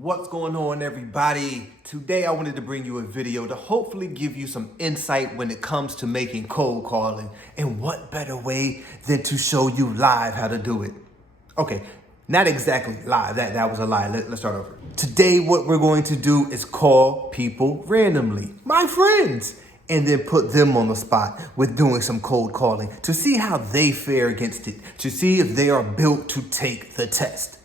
What's going on, everybody? Today I wanted to bring you a video to hopefully give you some insight when it comes to making cold calling. And what better way than to show you live how to do it? Okay, not exactly live, that was a lie. Let's start over. Today what we're going to do is call people randomly, my friends, and then put them on the spot with doing some cold calling to see how they fare against it, to see if they are built to take the test.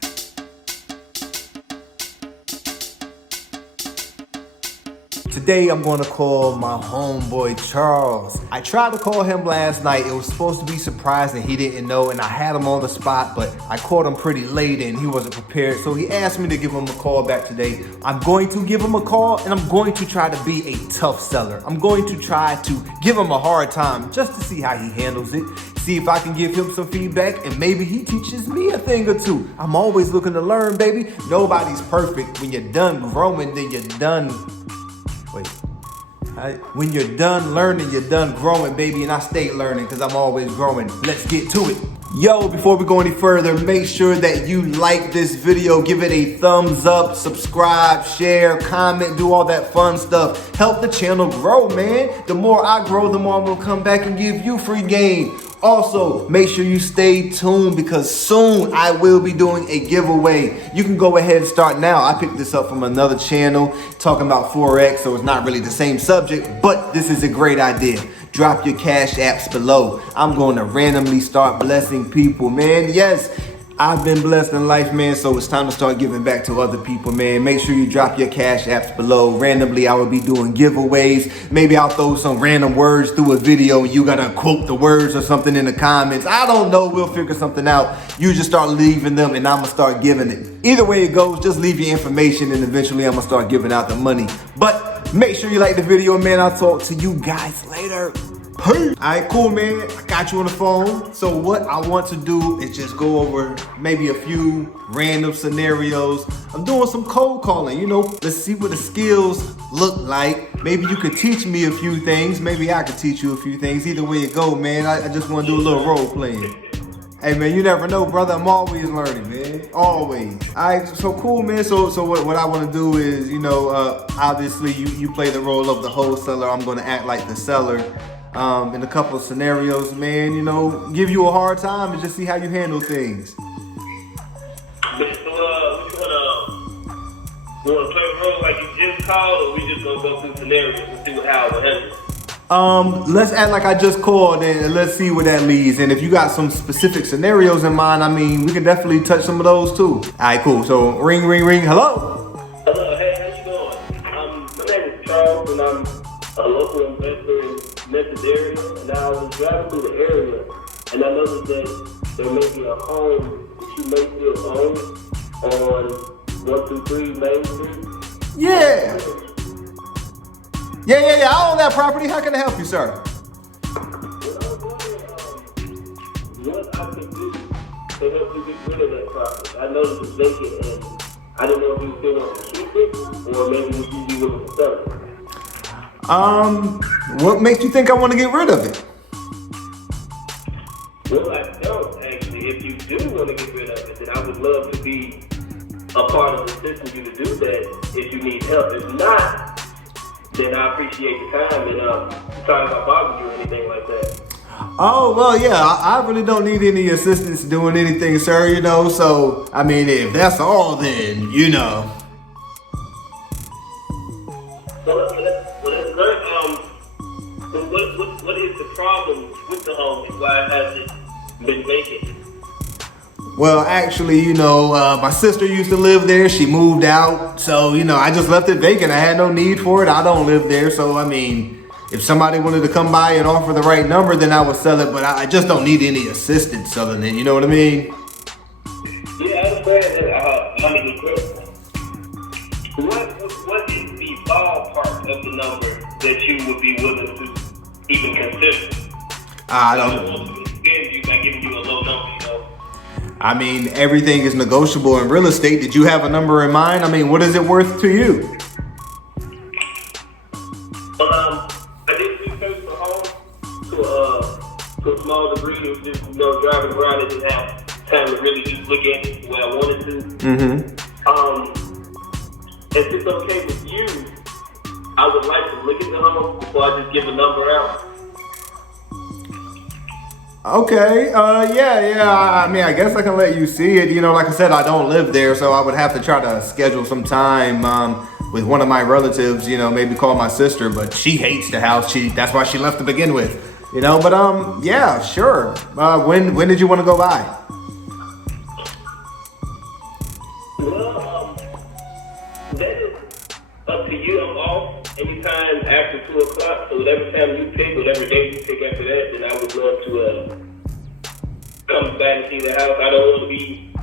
Today I'm going to call my homeboy Charles. I tried to call him last night. It was supposed to be surprising. He didn't know, and I had him on the spot, but I called him pretty late and he wasn't prepared. So he asked me to give him a call back today. I'm going to give him a call and I'm going to try to be a tough seller. I'm going to try to give him a hard time just to see how he handles it. See if I can give him some feedback and maybe he teaches me a thing or two. I'm always looking to learn, baby. Nobody's perfect. When you're done growing, then you're done. When you're done learning, you're done growing, baby, and I stay learning because I'm always growing. Let's get to it. Yo, before we go any further, make sure that you like this video, give it a thumbs up, subscribe, share, comment, do all that fun stuff. Help the channel grow, man. The more I grow, the more I'm gonna come back and give you free game. Also, make sure you stay tuned because soon I will be doing a giveaway. You can go ahead and start now. I picked this up from another channel talking about Forex, so it's not really the same subject, but this is a great idea. Drop your cash apps below. I'm going to randomly start blessing people, man. Yes, I've been blessed in life, man, so it's time to start giving back to other people, man. Make sure you drop your cash apps below. Randomly, I will be doing giveaways. Maybe I'll throw some random words through a video and you gotta quote the words or something in the comments. I don't know, we'll figure something out. You just start leaving them and I'm gonna start giving it. Either way it goes, just leave your information and eventually I'm gonna start giving out the money. But make sure you like the video, man. I'll talk to you guys later. Peace. All right, cool, man. I got you on the phone. So what I want to do is just go over maybe a few random scenarios. I'm doing some cold calling, you know. Let's see what the skills look like. Maybe you could teach me a few things. Maybe I could teach you a few things. Either way it go, man. I just want to do a little role playing. Hey, man, you never know, brother. I'm always learning, man. Always. All right, so cool, man. So what I want to do is, you know, obviously you play the role of the wholesaler. I'm going to act like the seller. In a couple of scenarios, man, you know, give you a hard time and just see how you handle things. You want to play a role like you just called, or we just gonna go through scenarios and see how it handles? Let's act like I just called and let's see where that leads. And if you got some specific scenarios in mind, I mean, we can definitely touch some of those too. All right, cool. So ring, ring, ring. Hello. Hello. Hey, how you doing? My name is Charles, and I'm a local investor in Memphis area. And I was driving through the area, and I noticed that there may be a home that you may still own on 123 Main Street. Yeah. Yeah. I own that property. How can I help you, sir? What I can do to help you get rid of that property. I noticed it's vacant, and I didn't know if you still want to keep it, or maybe would you be willing to sell it? What makes you think I want to get rid of it? Well, I don't actually. If you do want to get rid of it, then I would love to be a part of assisting you to do that if you need help. If not, then I appreciate your time and sorry if I bothered you or anything like that. Oh, well, yeah, I really don't need any assistance doing anything, sir, you know, so, I mean, if that's all, then, you know. Well, that's great. What is the problem with the home and why has it been vacant? Well, actually, you know, my sister used to live there. She moved out. So, you know, I just left it vacant. I had no need for it. I don't live there. So, I mean, if somebody wanted to come by and offer the right number, then I would sell it. But I just don't need any assistance selling it. You know what I mean? Yeah, I understand that money is good. What is the ballpark of the number that you would be willing to even consider? I don't know. By giving you a low number, you know? I mean, everything is negotiable in real estate. Did you have a number in mind? I mean, what is it worth to you? I did research the home to a small degree. It was just, you know, driving around and didn't have time to really just look at it the way I wanted to. Mm-hmm. if it's okay with you, I would like to look at the home before I just give a number out. Okay, yeah. I mean, I guess I can let you see it. You know, like I said, I don't live there, so I would have to try to schedule some time with one of my relatives. You know, maybe call my sister, but she hates the house. That's why she left to begin with. You know, but yeah, sure. When did you want to go by? Well, that is up to you. I'm off anytime after 2 o'clock. So whatever time you pick, whatever day you pick after that, then I would love to come back and see the house. I don't want to be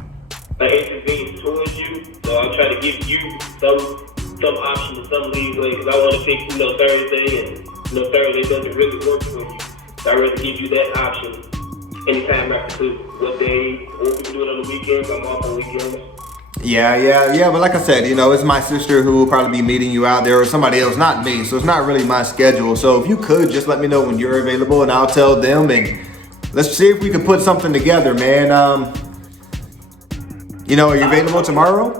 an inconvenience towards you, so I'll try to give you some option or some leeway, because I want to pick, Thursday, and Thursday doesn't really work for you. So I'd rather give you that option anytime after 2. What day, or we can do it on the weekends. I'm off on weekends. Yeah. But like I said, it's my sister who will probably be meeting you out there, or somebody else, not me. So it's not really my schedule. So if you could just let me know when you're available, and I'll tell them, and let's see if we can put something together, man. Are you available tomorrow?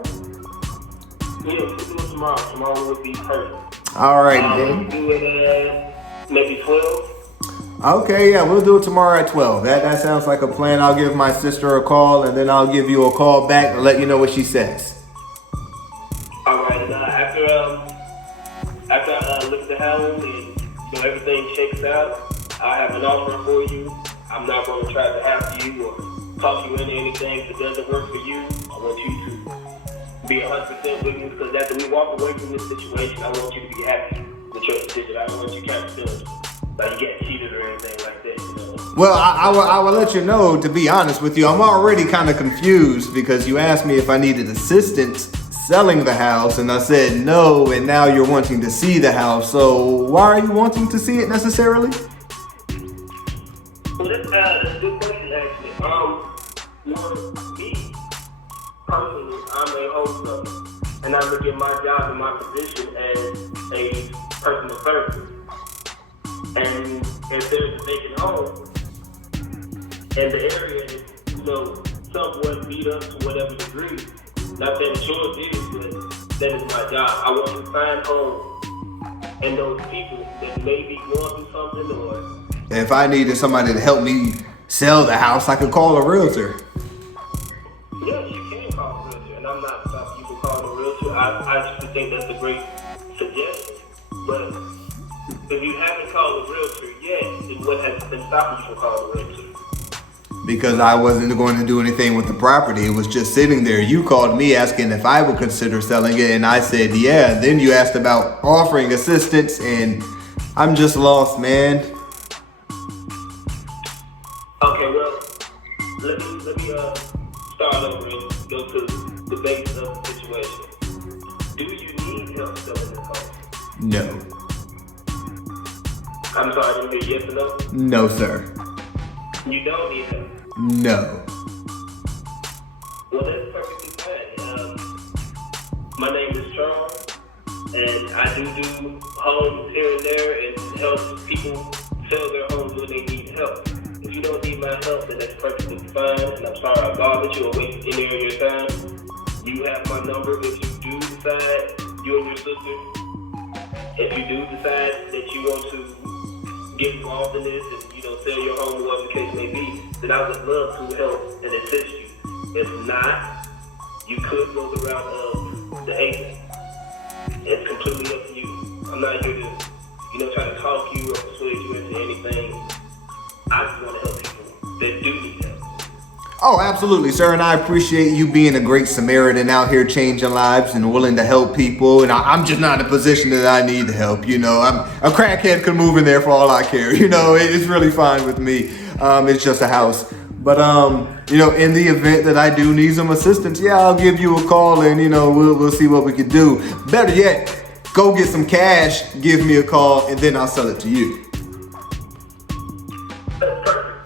Yeah, we'll do it tomorrow. Tomorrow would be perfect. All right, man. We'll do it maybe 12. Okay, yeah, we'll do it tomorrow at 12. That sounds like a plan. I'll give my sister a call, and then I'll give you a call back and let you know what she says. All right. After I look at the house and everything shakes out, I have an offer for you. I'm not going to try to have you or talk you into anything if it doesn't work for you. I want you to be 100% with me, because after we walk away from this situation, I want you to be happy with your decision. I don't want you to feel like you get cheated or anything like that. Well, I will let you know, to be honest with you, I'm already kind of confused, because you asked me if I needed assistance selling the house, and I said no, and now you're wanting to see the house. So why are you wanting to see it necessarily? Well, that's a good question, actually. Me, personally, I'm a wholesaler, and I look at my job and my position as a personal service. And if there's a vacant home, and the area is, somewhat beat up to whatever degree, not that it's yours either, but that is my job. I want to find homes and those people that may be going through something, or if I needed somebody to help me sell the house, I could call a realtor. yes, you can call a realtor, and I'm not stopping you from calling a realtor. I just think that's a great suggestion. But if you haven't called a realtor yet, then what has been stopping you from calling a realtor? Because I wasn't going to do anything with the property. It was just sitting there. You called me asking if I would consider selling it, and I said yeah. Then you asked about offering assistance, and I'm just lost, man. Okay, well, let me start over and go to the base of the situation. Do you need help selling this home? No. I'm sorry, I didn't hear yes or no? No, sir. You don't need help? No. Well, that's perfectly fine. My name is Charles, and I do homes here and there and help people sell their homes when they need help. If you don't need my help, then that's perfectly fine, and I'm sorry I bothered you or wasted any of your time. You have my number if you do decide, you and your sister, if you do decide that you want to get involved in this and, sell your home or whatever the case may be, then I would love to help and assist you. If not, you could go the route of the agent. It's completely up to you. I'm not here to, try to talk you or persuade you into anything. I just want to help people that do need help. Oh, absolutely, sir. And I appreciate you being a great Samaritan out here changing lives and willing to help people. And I'm just not in a position that I need the help. A crackhead could move in there for all I care. It's really fine with me. It's just a house. But, in the event that I do need some assistance, yeah, I'll give you a call and, we'll see what we can do. Better yet, go get some cash, give me a call, and then I'll sell it to you. That's perfect.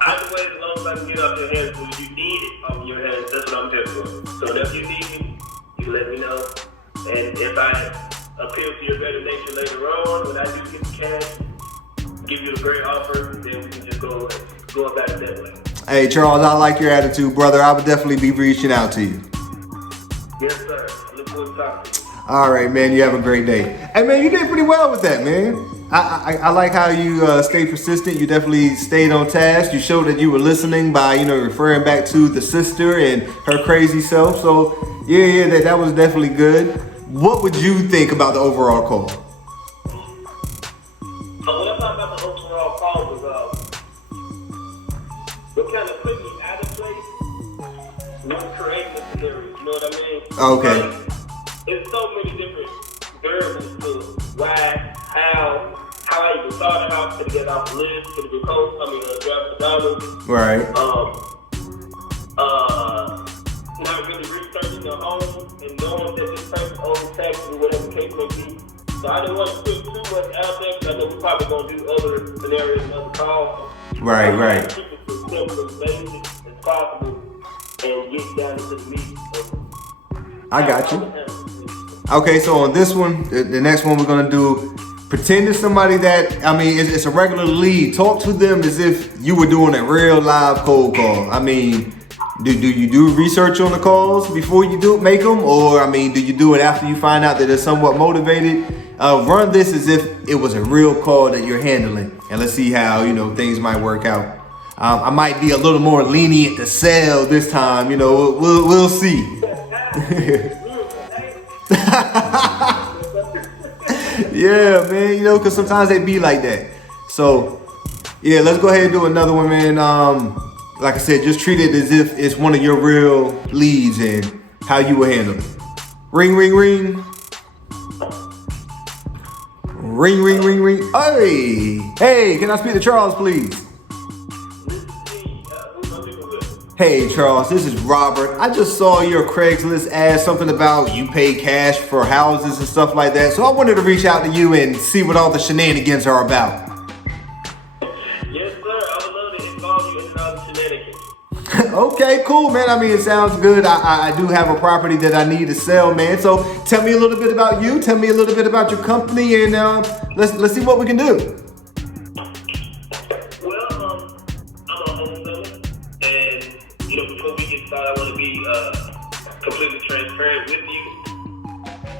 Either way, as long as I can get off your hands, when you need it off your hands, that's what I'm here for. So whenever you need me, you let me know. And if I appeal to your better nature later on, when I do get the cash, give you a great offer, then we can just go about it that way. Hey, Charles, I like your attitude, brother. I would definitely be reaching out to you. Yes, sir. I look forward to talking to you. All right, man. You have a great day. Hey, man, you did pretty well with that, man. I like how you stayed persistent. You definitely stayed on task. You showed that you were listening by, referring back to the sister and her crazy self. So, yeah, that was definitely good. What would you think about the overall call? So when I talk about the overall call was what kind of put me out of place, what creating the scenario, you know what I mean? Okay. Like, there's so many different variables to why, how I even started out, could get off the list, could have been drive the dollars. Right. Not really researching the home and knowing that this person owns taxes or whatever the case may be. So I didn't want to put too much out there because I know we're probably going to do other scenarios and other calls. Right. Keep it as simple as basic as possible and get down into the meat of it. I got you. Okay, so on this one, the next one we're gonna do, pretend it's somebody that, it's a regular lead. Talk to them as if you were doing a real live cold call. Do you do research on the calls before you make them? Or, do you do it after you find out that they're somewhat motivated? Run this as if it was a real call that you're handling. And let's see how, things might work out. I might be a little more lenient to sell this time. We'll see. Yeah, man, because sometimes they be like that. So, yeah, let's go ahead and do another one, man. Like I said, just treat it as if it's one of your real leads and how you would handle it. Ring, ring, ring. Ring, ring, ring, ring. Hey, can I speak to Charles, please? Hey Charles, this is Robert. I just saw your Craigslist ad, something about you pay cash for houses and stuff like that. So I wanted to reach out to you and see what all the shenanigans are about. Yes, sir. I would love to involve you in all the shenanigans. Okay, cool, man. It sounds good. I do have a property that I need to sell, man. So tell me a little bit about you. Tell me a little bit about your company, and let's see what we can do. Well, I'm a wholesaler, and before we get started, I want to be completely transparent with you.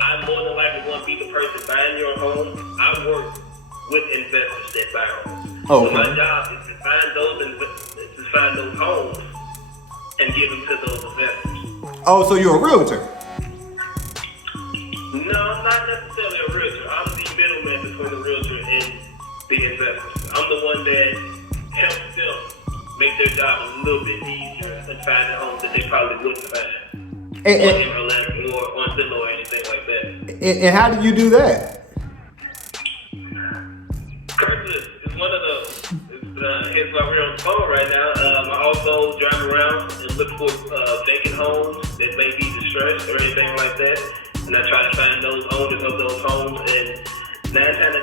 I more than likely want to be the person buying your home. I work with investors that buy homes. Okay. So my job is to find those homes and give them to those investors. Oh, so you're a realtor? No, I'm not necessarily a realtor. I'm the middleman between the realtor and the investors. I'm the one that helps them make their job a little bit easier and find a home that they probably wouldn't find on Zillow or anything like that. And how do you do that? Craigslist is one of those. Hence why we're on the phone right now. I also drive around and look for vacant homes that may be distressed or anything like that. And I try to find those owners of those homes. And 9 times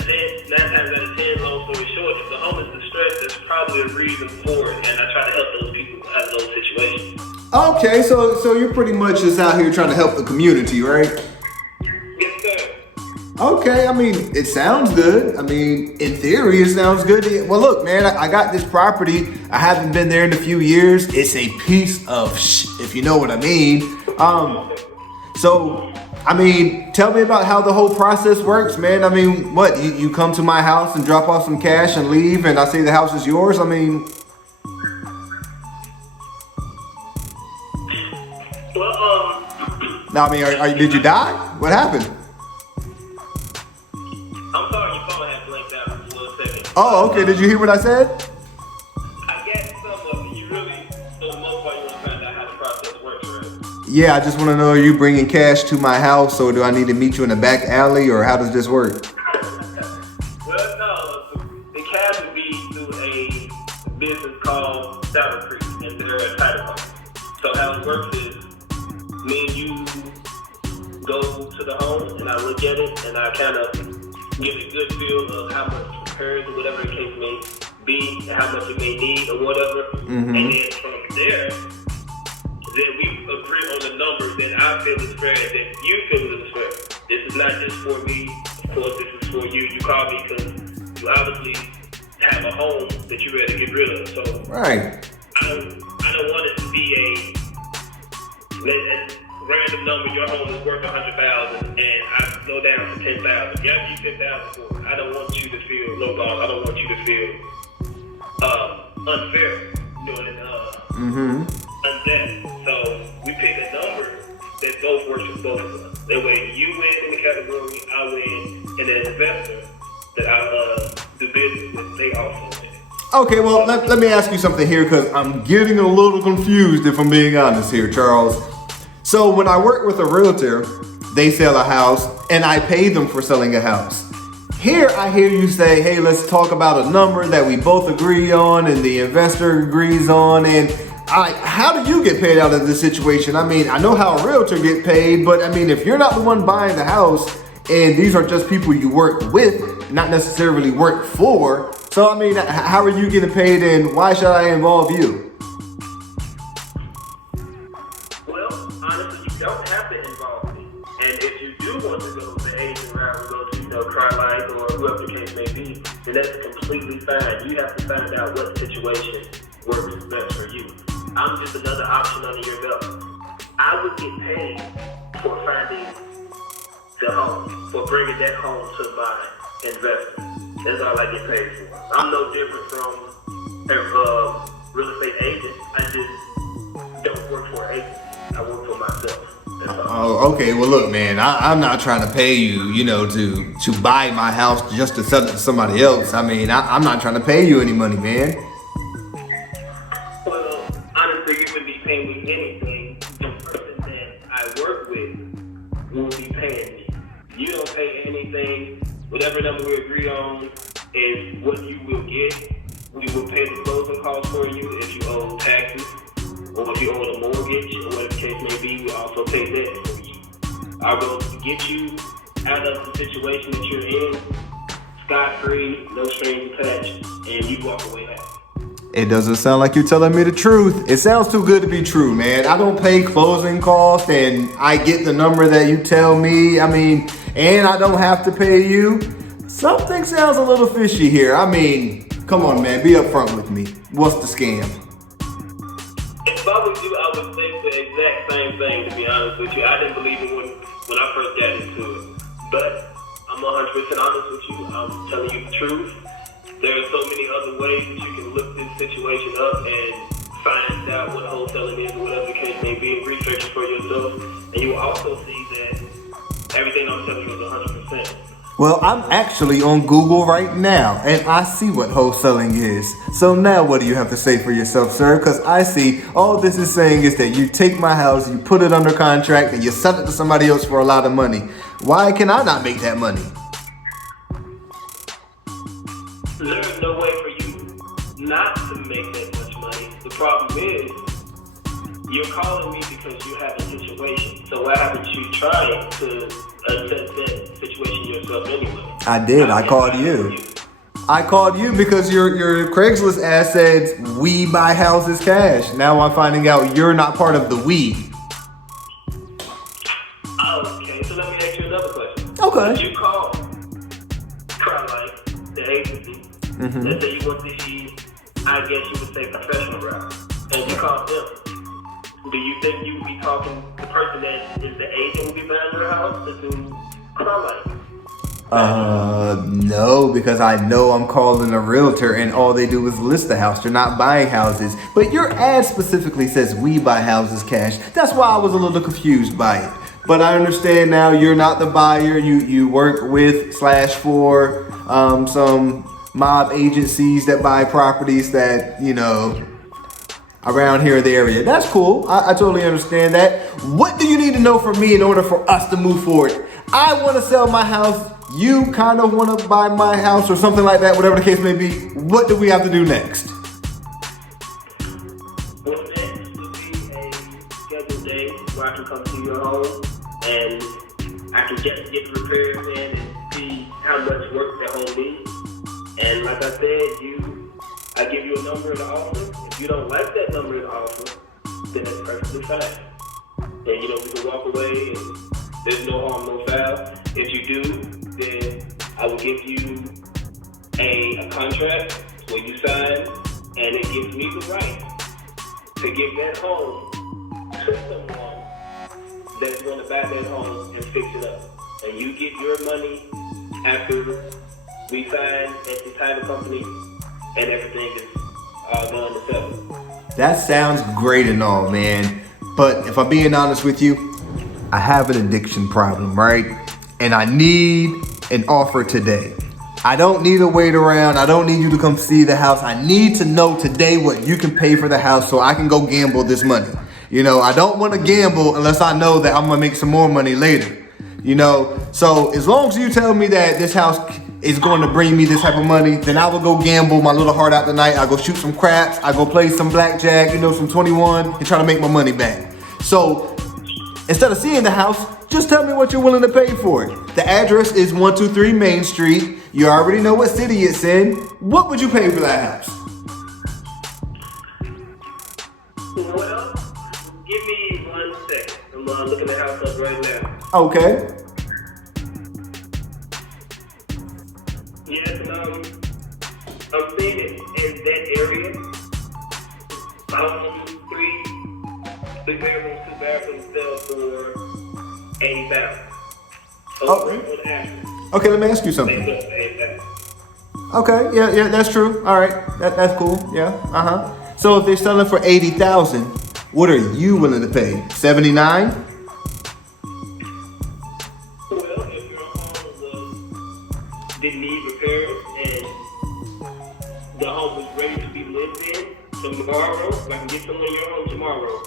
out of 10, long story short, if the home is distressed, there's probably a reason for it. And I try to help those people out of those situations. Okay, so you're pretty much just out here trying to help the community, right? Yes, sir. Okay, it sounds good. In theory, it sounds good. Well, look, man, I got this property. I haven't been there in a few years. It's a piece of if you know what I mean. So, tell me about how the whole process works, man. What, you come to my house and drop off some cash and leave, and I say the house is yours? Well, Now, did you die? What happened? I'm sorry, your phone had blanked out for a second. Oh, okay. Did you hear what I said? I guess some of it. You really, for the most part, you want to find out how the process works, right? Yeah, I just want to know, are you bringing cash to my house, or do I need to meet you in the back alley, or how does this work? Well, no. The cash would be through a business called Sour Creek, and they're a title company. So how it works is, me and you go to the home, and I look at it, and I kind of get a good feel of how much repairs or whatever the case may be, and how much it may need or whatever. Mm-hmm. And then from there, then we agree on the numbers that I feel is fair and that you feel is fair. This is not just for me. Of course, this is for you. You call me because you obviously have a home that you're ready to get rid of. So right. I don't want it to be random number, your home is worth 100,000, and I go down to 10,000. Yeah, I give you 10,000 for it. I don't want you to feel low cost. I don't want you to feel unfair doing it unfair. So we pick a number that both works for both of us. That way you win in the category, I win, and the investor that I do business with, they also win. Okay, well, let me ask you something here because I'm getting a little confused if I'm being honest here, Charles. So when I work with a realtor, they sell a house and I pay them for selling a house. Here I hear you say, hey, let's talk about a number that we both agree on and the investor agrees on. And how do you get paid out of this situation? I mean, I know how a realtor get paid, but I mean, if you're not the one buying the house and these are just people you work with, not necessarily work for. So, I mean, how are you getting paid and why should I involve you? Well, honestly, you don't have to involve me. And if you do want to go the agent route, go to, CarLife or whoever the case may be, then that's completely fine. You have to find out what situation works best for you. I'm just another option under your belt. I would get paid for finding the home, for bringing that home to my investor. That's all I get paid for. I'm no different from a real estate agent. I just don't work for an agent. I work for myself. Oh, okay. Well, look, man, I'm not trying to pay you, to buy my house just to sell it to somebody else. I mean, I'm not trying to pay you any money, man. Well, honestly, you wouldn't be paying me anything. The person that I work with will be paying me. You don't pay anything. Whatever number we agree on is what you will get. We will pay the closing costs for you if you owe taxes or if you owe a mortgage or whatever the case may be. We also pay that for you. Our goal is to get you out of the situation that you're in, scot-free, no strings attached, and you walk away happy. It doesn't sound like you're telling me the truth. It sounds too good to be true, man. I don't pay closing costs and I get the number that you tell me. I mean, and I don't have to pay you. Something sounds a little fishy here. I mean, come on, man, be upfront with me. What's the scam? If I was you, I would think the exact same thing, to be honest with you. I didn't believe it when I first got into it. But I'm 100% honest with you. I'm telling you the truth. There are so many other ways that you can look this situation up and find out what wholesaling is, whatever the case may be, and research it for yourself. And you will also see that everything I'm telling you is 100%. Well, I'm actually on Google right now, and I see what wholesaling is. So now what do you have to say for yourself, sir? Because I see all this is saying is that you take my house, you put it under contract, and you sell it to somebody else for a lot of money. Why can I not make that money? There's no way for you not to make that much money. The problem is, you're calling me because you have a situation. So why haven't you tried to assess that situation yourself anyway? I did. I called you. I called you because your Craigslist ad said we buy houses cash. Now I'm finding out you're not part of the we. Okay, so let me ask you another question. Okay. If you call CarLife, the agency, let's say you want the, I guess you would say professional route, and you call them, do you think you would be talking, the person that is the agent will be buying your house to CarLife? No, because I know I'm calling a realtor and all they do is list the house. They're not buying houses. But your ad specifically says we buy houses cash. That's why I was a little confused by it. But I understand now you're not the buyer. You work with / for some mob agencies that buy properties that, around here in the area. That's cool. I totally understand that. What do you need to know from me in order for us to move forward? I want to sell my house. You kind of want to buy my house or something like that, whatever the case may be. What do we have to do next? Well, next would be a scheduled day where I can come to your home and I can get the repairs in and see how much work the home needs. And like I said, I give you a number in the offer. If you don't like that number in the offer, then it's perfectly fine. And we can walk away and there's no harm, no foul. If you do, then I will give you a contract where you sign, and it gives me the right to give that home to someone that's going to buy that home and fix it up. And you get your money after we sign at the title company and everything is all done and settled. That sounds great and all, man. But if I'm being honest with you, I have an addiction problem, right? And I need an offer today. I don't need to wait around. I don't need you to come see the house. I need to know today what you can pay for the house so I can go gamble this money. You know, I don't want to gamble unless I know that I'm going to make some more money later. You know, so as long as you tell me that this house is going to bring me this type of money, then I will go gamble my little heart out tonight. I'll go shoot some craps. I go play some blackjack, you know, some 21 and try to make my money back. So instead of seeing the house, just tell me what you're willing to pay for it. The address is 123 Main Street. You already know what city it's in. What would you pay for that house? Well, give me 1 second. I'm looking the house up right now. Okay. Yes, I'm seeing it in that area. Three bedrooms, 2 bathrooms sell for 80,000. Okay, let me ask you something. Okay, yeah, that's true. All right, that's cool. Yeah, So if they're selling for 80,000, what are you willing to pay? 79? Well, if your home didn't need repairs and the home was ready to be lived in tomorrow, if I can get someone in your home tomorrow,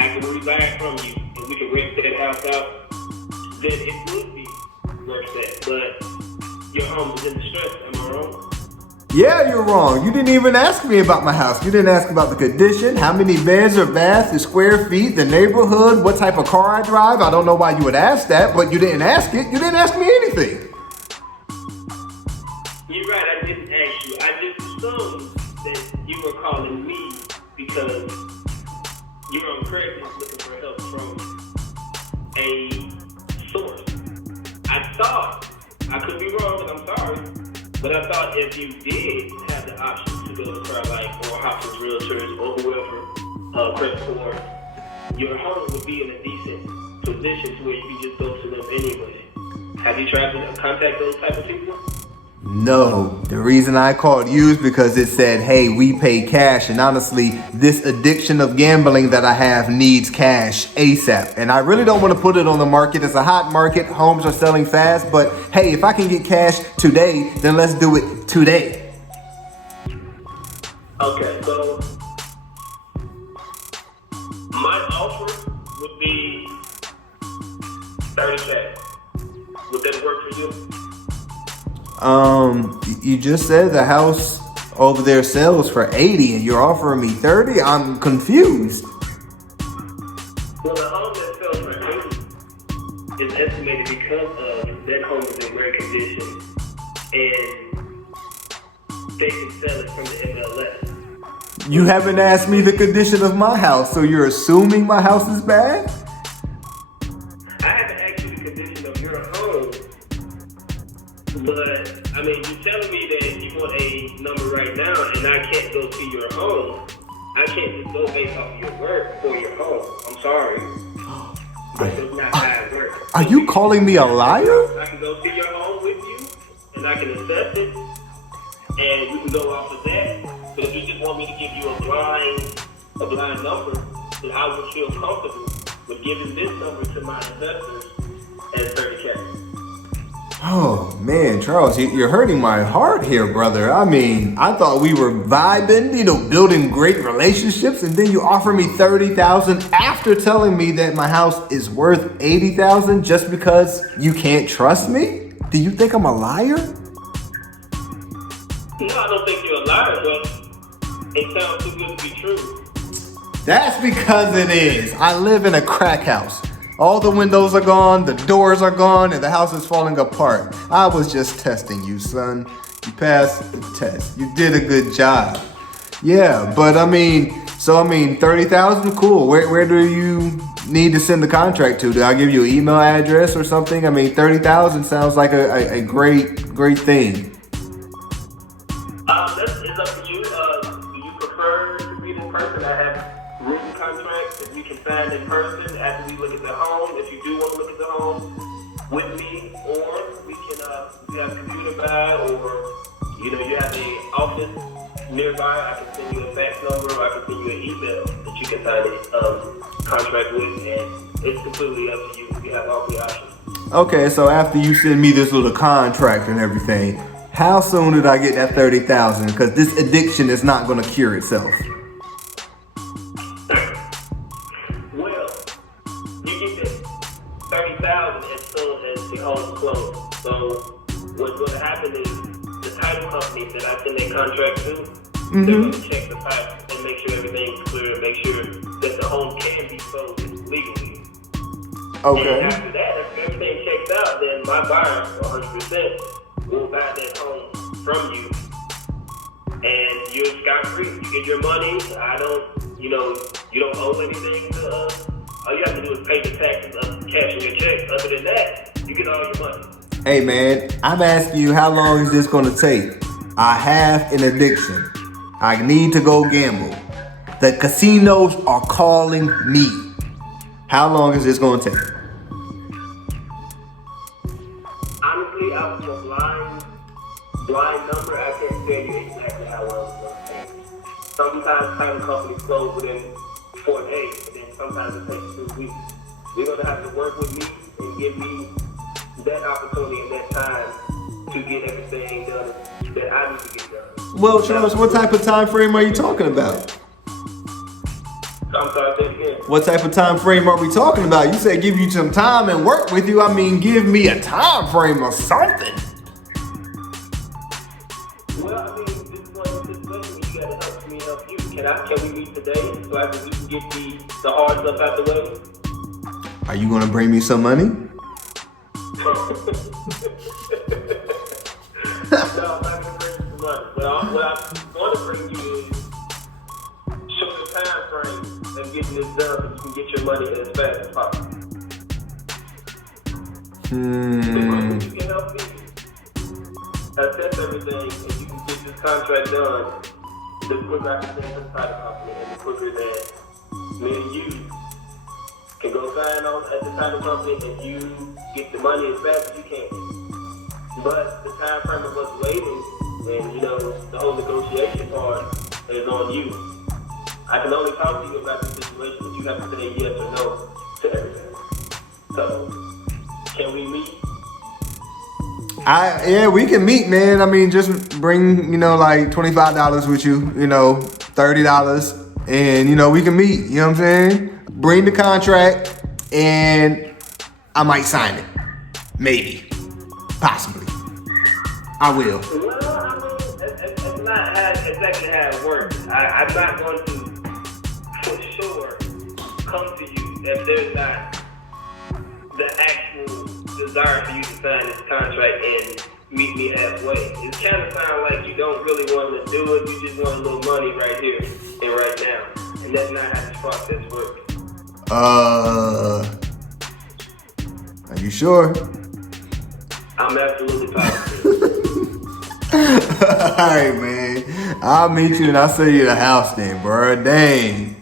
after we buy it from you, and we can rent that house out, then it would be worth that. But your home is in distress, am I wrong? Yeah, you're wrong. You didn't even ask me about my house. You didn't ask about the condition, how many beds or baths, the square feet, the neighborhood, what type of car I drive. I don't know why you would ask that, but you didn't ask it. You didn't ask me anything. You're right, I didn't ask you. I just assumed that you were calling me because you're on Craigslist looking for help from a source. I thought, I could be wrong, and I'm sorry, but I thought if you did have the option to go to Starlight or Hopkins Realtors or whoever, credit score, your home would be in a decent position to where you can just go to them anyway. Have you tried to contact those type of people? No, the reason I called you is because it said, hey, we pay cash. And honestly, this addiction of gambling that I have needs cash ASAP. And I really don't want to put it on the market. It's a hot market. Homes are selling fast. But hey, if I can get cash today, then let's do it today. Okay, so my offer would be 30K. Would that work for you? You just said the house over there sells for 80 and you're offering me 30? I'm confused. Well, the home that sells for 80 is estimated because of that home is in great condition and they can sell it from the MLS. You haven't asked me the condition of my house, so you're assuming my house is bad? I haven't asked you the condition of your home, but I mean, you're telling me that you want a number right now and I can't go see your home. I can't just go based off your word for your home. I'm sorry. But that's not how it works. Are you calling me a liar? I can go see your home with you and I can assess it and we can go off of that. But if you just want me to give you a blind number, then I would feel comfortable with giving this number to my investors at 30K. Oh man, Charles, you're hurting my heart here, brother. I mean, I thought we were vibing, building great relationships, and then you offer me 30,000 after telling me that my house is worth 80,000 just because you can't trust me? Do you think I'm a liar? No, I don't think you're a liar, but it sounds too good to be true. That's because it is. I live in a crack house. All the windows are gone, the doors are gone, and the house is falling apart. I was just testing you, son. You passed the test. You did a good job. Yeah, but I mean, 30,000, cool. Where do you need to send the contract to? Do I give you an email address or something? I mean, 30,000 sounds like a great thing. It's up to you. Do you prefer to be the person that has written contract contract that we can sign in person after we look at the home. If you do want to look at the home with me, or we can if you have a computer by, or you have an office nearby, I can send you a fax number, or I can send you an email that you can sign a contract with, and it's completely up to you. We have all the options. Okay, so after you send me this little contract and everything, how soon did I get that 30,000? Because this addiction is not going to cure itself. Well, you get that 30,000 as soon as the home closes. So what's going to happen is the title company that I send that contract to, they're going to check the title and make sure everything's clear, and make sure that the home can be sold legally. Okay. And after that, if everything checks out, then my buyer, 100%, will buy that home from you, and you're scot-free. You get your money. You don't owe anything to us. All you have to do is pay the taxes of cashing your checks. Other than that, you get all your money. Hey man, I'm asking you, how long is this gonna take? I have an addiction. I need to go gamble. The casinos are calling me. How long is this gonna take? Honestly, I was a blind number. I can't tell you exactly how long it's going to take. Sometimes title companies close within 4 days, and then sometimes it takes 2 weeks. You're going to have to work with me and give me that opportunity and that time to get everything done that I need to get done. Well, Charles, what type of time frame are you talking about? I'm sorry, say it again. What type of time frame are we talking about? You said give you some time and work with you. I mean, give me a time frame or something. Well, I mean, this is one of the situations you got to help me help you. Can we meet today so we can get the hard stuff out the way? Are you gonna bring me some money? No, I'm not going to bring you some money. What I'm going to bring you is shorter time frame of getting this done so you can get your money as fast as possible. The quicker you can help me assess everything and you can get this contract done, the quicker I can send to the title company, and the quicker that me and you can go sign on at the title company and you get the money as fast as you can. But the time frame of us waiting and the whole negotiation part is on you. I can only talk to you about the situation, but you have to say yes or no to everything. So, can we meet? Yeah, we can meet, man. I mean, just bring, like $25 with you, $30, and, we can meet, you know what I'm saying? Bring the contract, and I might sign it. Maybe. Possibly. I will. Well, I mean, it's not exactly how it works. I'm not going to, for sure, come to you if there's not the actual desire for you to sign this contract and meet me halfway. It kind of sounds like you don't really want to do it. You just want a little money right here and right now. And that's not how this process works. Are you sure? I'm absolutely positive. Alright, man. I'll meet you and I'll sell you the house then, bro. Dang.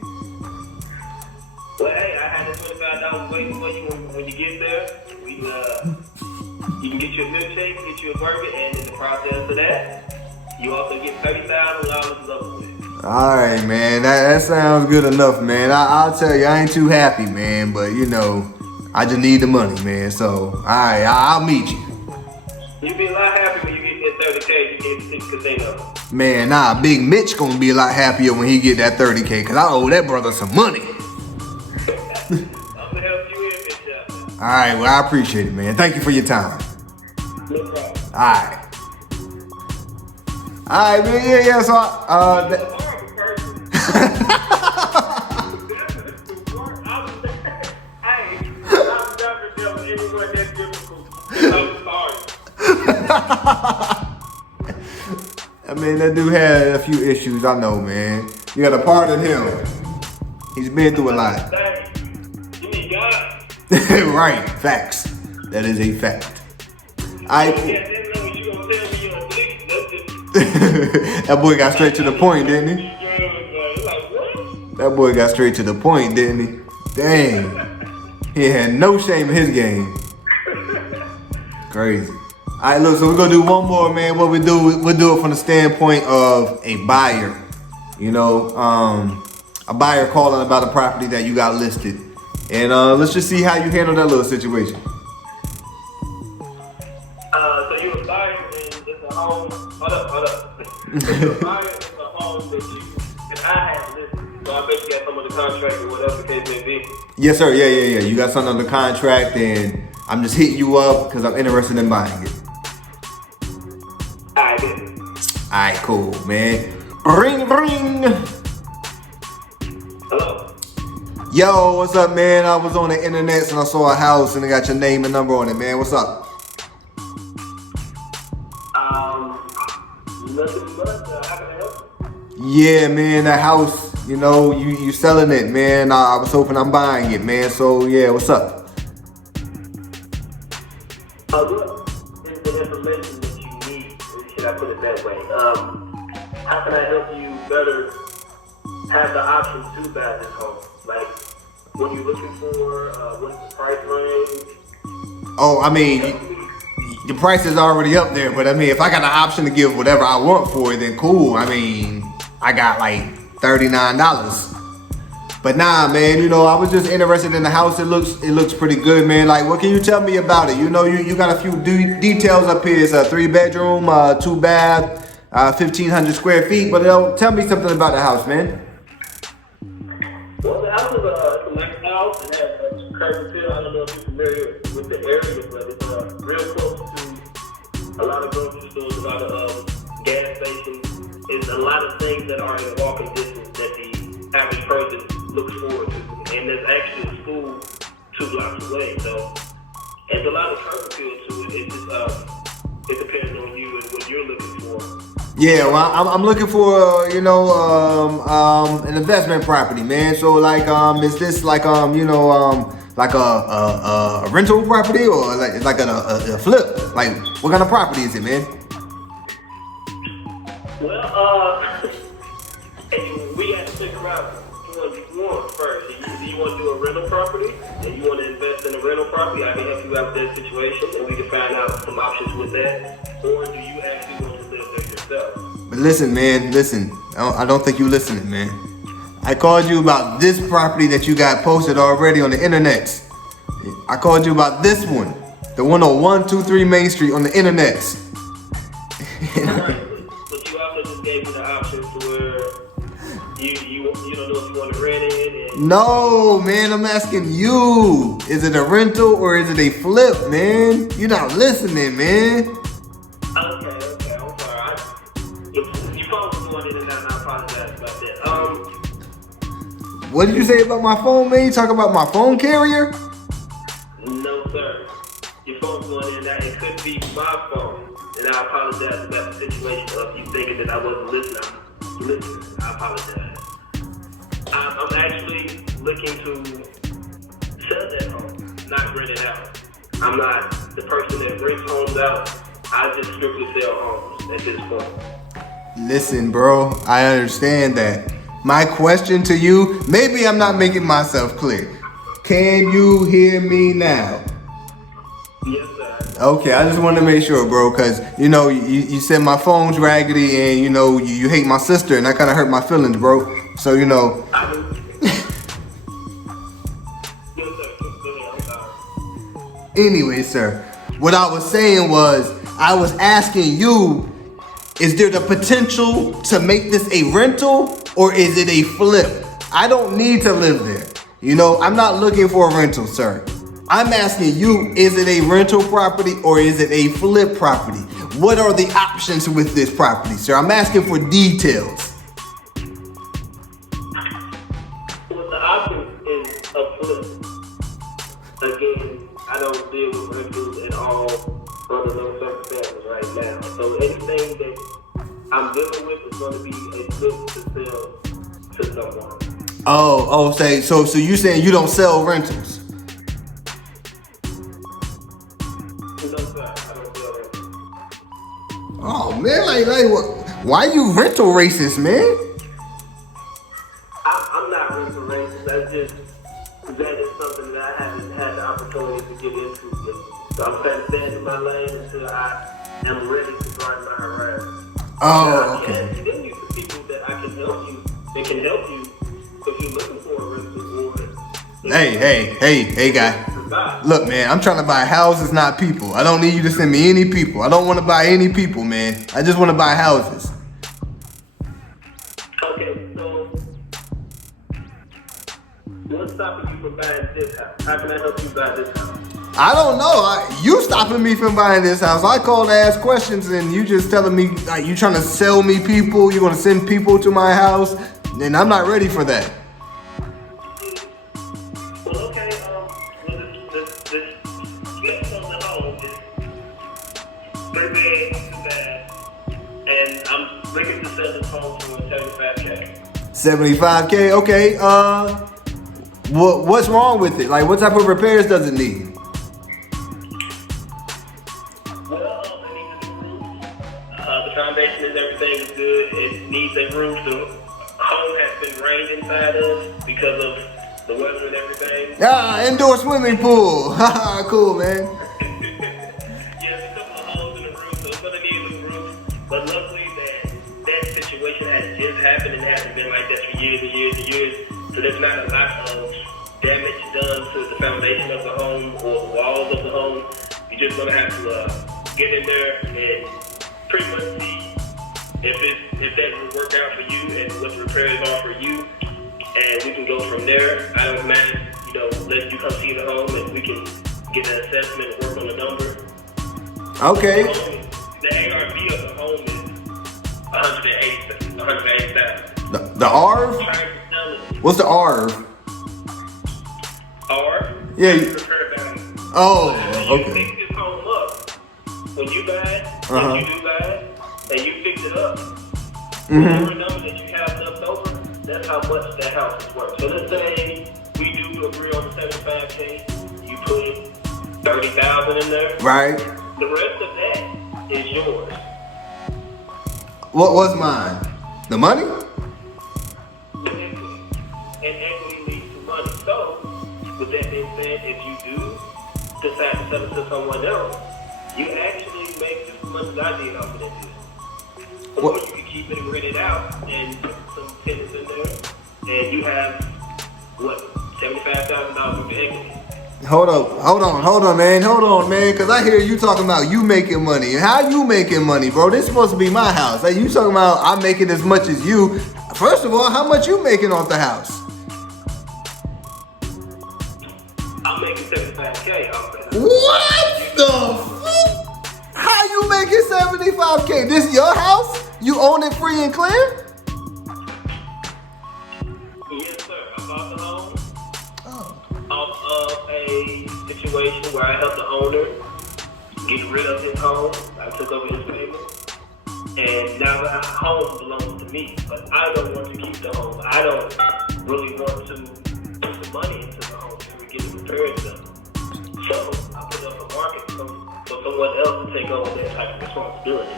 Well, hey, I had the $25 waiting for you when you get there. You can get you a milkshake, get you a burger, and in the process of that, you also get $30,000 over with. Alright, man. That sounds good enough, man. I'll tell you, I ain't too happy, man. But, I just need the money, man. So, alright, I'll meet you. You'll be a lot happier when you get that 30K you get the 6 casino. Man, Big Mitch gonna be a lot happier when he get that 30K, cause I owe that brother some money. I'm gonna help you in this job. Alright, well, I appreciate it, man. Thank you for your time. No problem. Alright. Alright, man, yeah, so You're a horrible person. I'm never dealt with anyone that difficult. I'm sorry. I mean, that dude had a few issues, I know, man. You gotta pardon him. He's been through a lot. You need God. Right, facts. That is a fact. That boy got straight to the point, didn't he? Like, what? That boy got straight to the point, didn't he? Dang. He had no shame in his game. Crazy. All right, look, so we're gonna do one more, man. What we'll do it from the standpoint of a buyer. You know, a buyer calling about a property that you got listed. And let's just see how you handle that little situation. So you're a buyer and it's a home. Hold up. You're a buyer and it's a home that I have listed. So I bet you got some of the contract or whatever the case may be. Yes, sir. Yeah. You got something under contract, and I'm just hitting you up because I'm interested in buying it. All right, cool, man. Ring. Hello. Yo, what's up, man? I was on the internet and I saw a house and it got your name and number on it, man. What's up? Nothing much. How can I help? Yeah, man, that house, you know, you selling it, man. I was hoping I'm buying it, man. So, yeah, what's up? Look, this is the information that you need. Should I put it that way? How can I help you better have the option to buy this home? Like, what are you looking for? What's the price range? Oh, I mean, the price is already up there, but I mean, if I got an option to give whatever I want for it, then cool. I mean, I got like $39. But nah, man, you know, I was just interested in the house. It looks pretty good, man. Like, what can you tell me about it? You know, you got a few details up here. It's a 3-bedroom, 2-bath, 1,500 square feet. But tell me something about the house, man. Well, the house is a nice house. It has a curved appeal. I don't know if you're familiar with the area, but it's real close to a lot of grocery stores, a lot of gas stations. There's a lot of things that are in walking distance that the average person looks forward to. And there's actually a school 2 blocks away. So there's a lot of curb appeal to it. It just it depends on you and what you're looking for. Yeah, well, I'm looking for, you know, an investment property, man. So, like, is this like, you know, like a rental property or like a flip? Like, what kind of property is it, man? Well, we have to figure out what you want first. Do you want to do a rental property and you want to invest in a rental property? I can help you out with that situation and we can find out some options with that. Or do you actually want to live there yourself? But listen, man, listen. I don't think you listening, man. I called you about this property that you got posted already on the internet. I called you about this one. The one on 123 Main Street on the internet. But you also just gave me the option to where you don't know if you want to rent it. And no, man, I'm asking you. Is it a rental or is it a flip, man? You're not listening, man. Okay, I'm sorry. Your phone was going in and out, and I apologize about that. What did you say about my phone, man? You talking about my phone carrier? No, sir. Your phone's going in and out. It could be my phone, and I apologize about the situation of you thinking that I wasn't listening. I apologize. I'm actually looking to sell that home, not rent it out. I'm not the person that rents homes out. I just strictly sell homes at this point. Listen, bro, I understand that. My question to you, maybe I'm not making myself clear. Can you hear me now? Yes, sir. Okay, I just wanted to make sure, bro, because, you know, you said my phone's raggedy and, you know, you hate my sister, and that kind of hurt my feelings, bro. So, you know. Yes, sir. I'm sorry. Anyway, sir, what I was saying was, I was asking you, is there the potential to make this a rental or is it a flip? I don't need to live there. You know, I'm not looking for a rental, sir. I'm asking you, is it a rental property or is it a flip property? What are the options with this property, sir? I'm asking for details. Well, the option is a flip. Again, I don't deal with rentals at all under those circumstances right now. So anything that I'm dealing with is going to be a flip to sell to someone. So you saying you don't sell rentals? No, sir, I don't sell rentals. Oh man, like what? Why you rental racist, man? I'm not that is something that I haven't had the opportunity to get into yet. So I'm trying to stay in my lane until I am ready to broaden my horizon. Oh, okay. And then you the people that I can help you, that can help you if you're looking for a rental or. Hey, guy. Look, man, I'm trying to buy houses, not people. I don't need you to send me any people. I don't want to buy any people, man. I just want to buy houses. Okay, so what's stopping you from buying this house? How can I help you buy this house? I don't know. You stopping me from buying this house. I called to ask questions and you just telling me like you trying to sell me people. You're going to send people to my house. And I'm not ready for that. Well, okay, this split on the home is 3 bed, 2 bath, and I'm looking to sell this home for $75K. 75K? Okay. What's wrong with it? Like, what type of repairs does it need? Well, it needs a new roof. The foundation is everything is good. It needs a roof. The home has been rained inside of because of the weather and everything. Indoor swimming pool. Haha, cool, man. There's a couple of holes in the roof, so it's gonna need a new roof. But luckily that situation has just happened and hasn't been like that for years and years and years. So there's not a lot of damage done to the foundation of the home or the walls of the home. You're just gonna have to get in there and pretty much see if that will work out for you and what the repairs are for you, and we can go from there. I don't mind, let you come see the home and we can get an assessment and work on the number. Okay. The ARV of the home is $180,000. The ARV? What's the ARV? ARV? Yeah. Repair value. Oh, You okay. fix this home up when you buy it, when you do buy it, and you fix it up. Whatever number that you have left over, that's how much that house is worth. So let's say we do agree on the 75K, you put 30,000 in there. Right. The rest of that is yours. What was mine? The money? The equity. And equity leads to money. So, with that being said, if you do decide to sell it to someone else, you actually make just as much as I did off of that deal. Or you can keep it and rent it out and put some tenants in there, and you have, $75,000 of equity. Hold on, man, because I hear you talking about you making money. How you making money, bro? This is supposed to be my house. Like, you talking about I'm making as much as you. First of all, how much you making off the house? I'm making $75K off that. What the fuck? How you making 75K? This your house? You own it free and clear? Yes, sir. I bought the home off of a situation where I helped the owner get rid of his home. I took over his payment, and now the home belongs to me. But I don't want to keep the home. I don't really want to put the money into the home to get it repaired done. So I put up a market for someone else to take over that type of responsibility.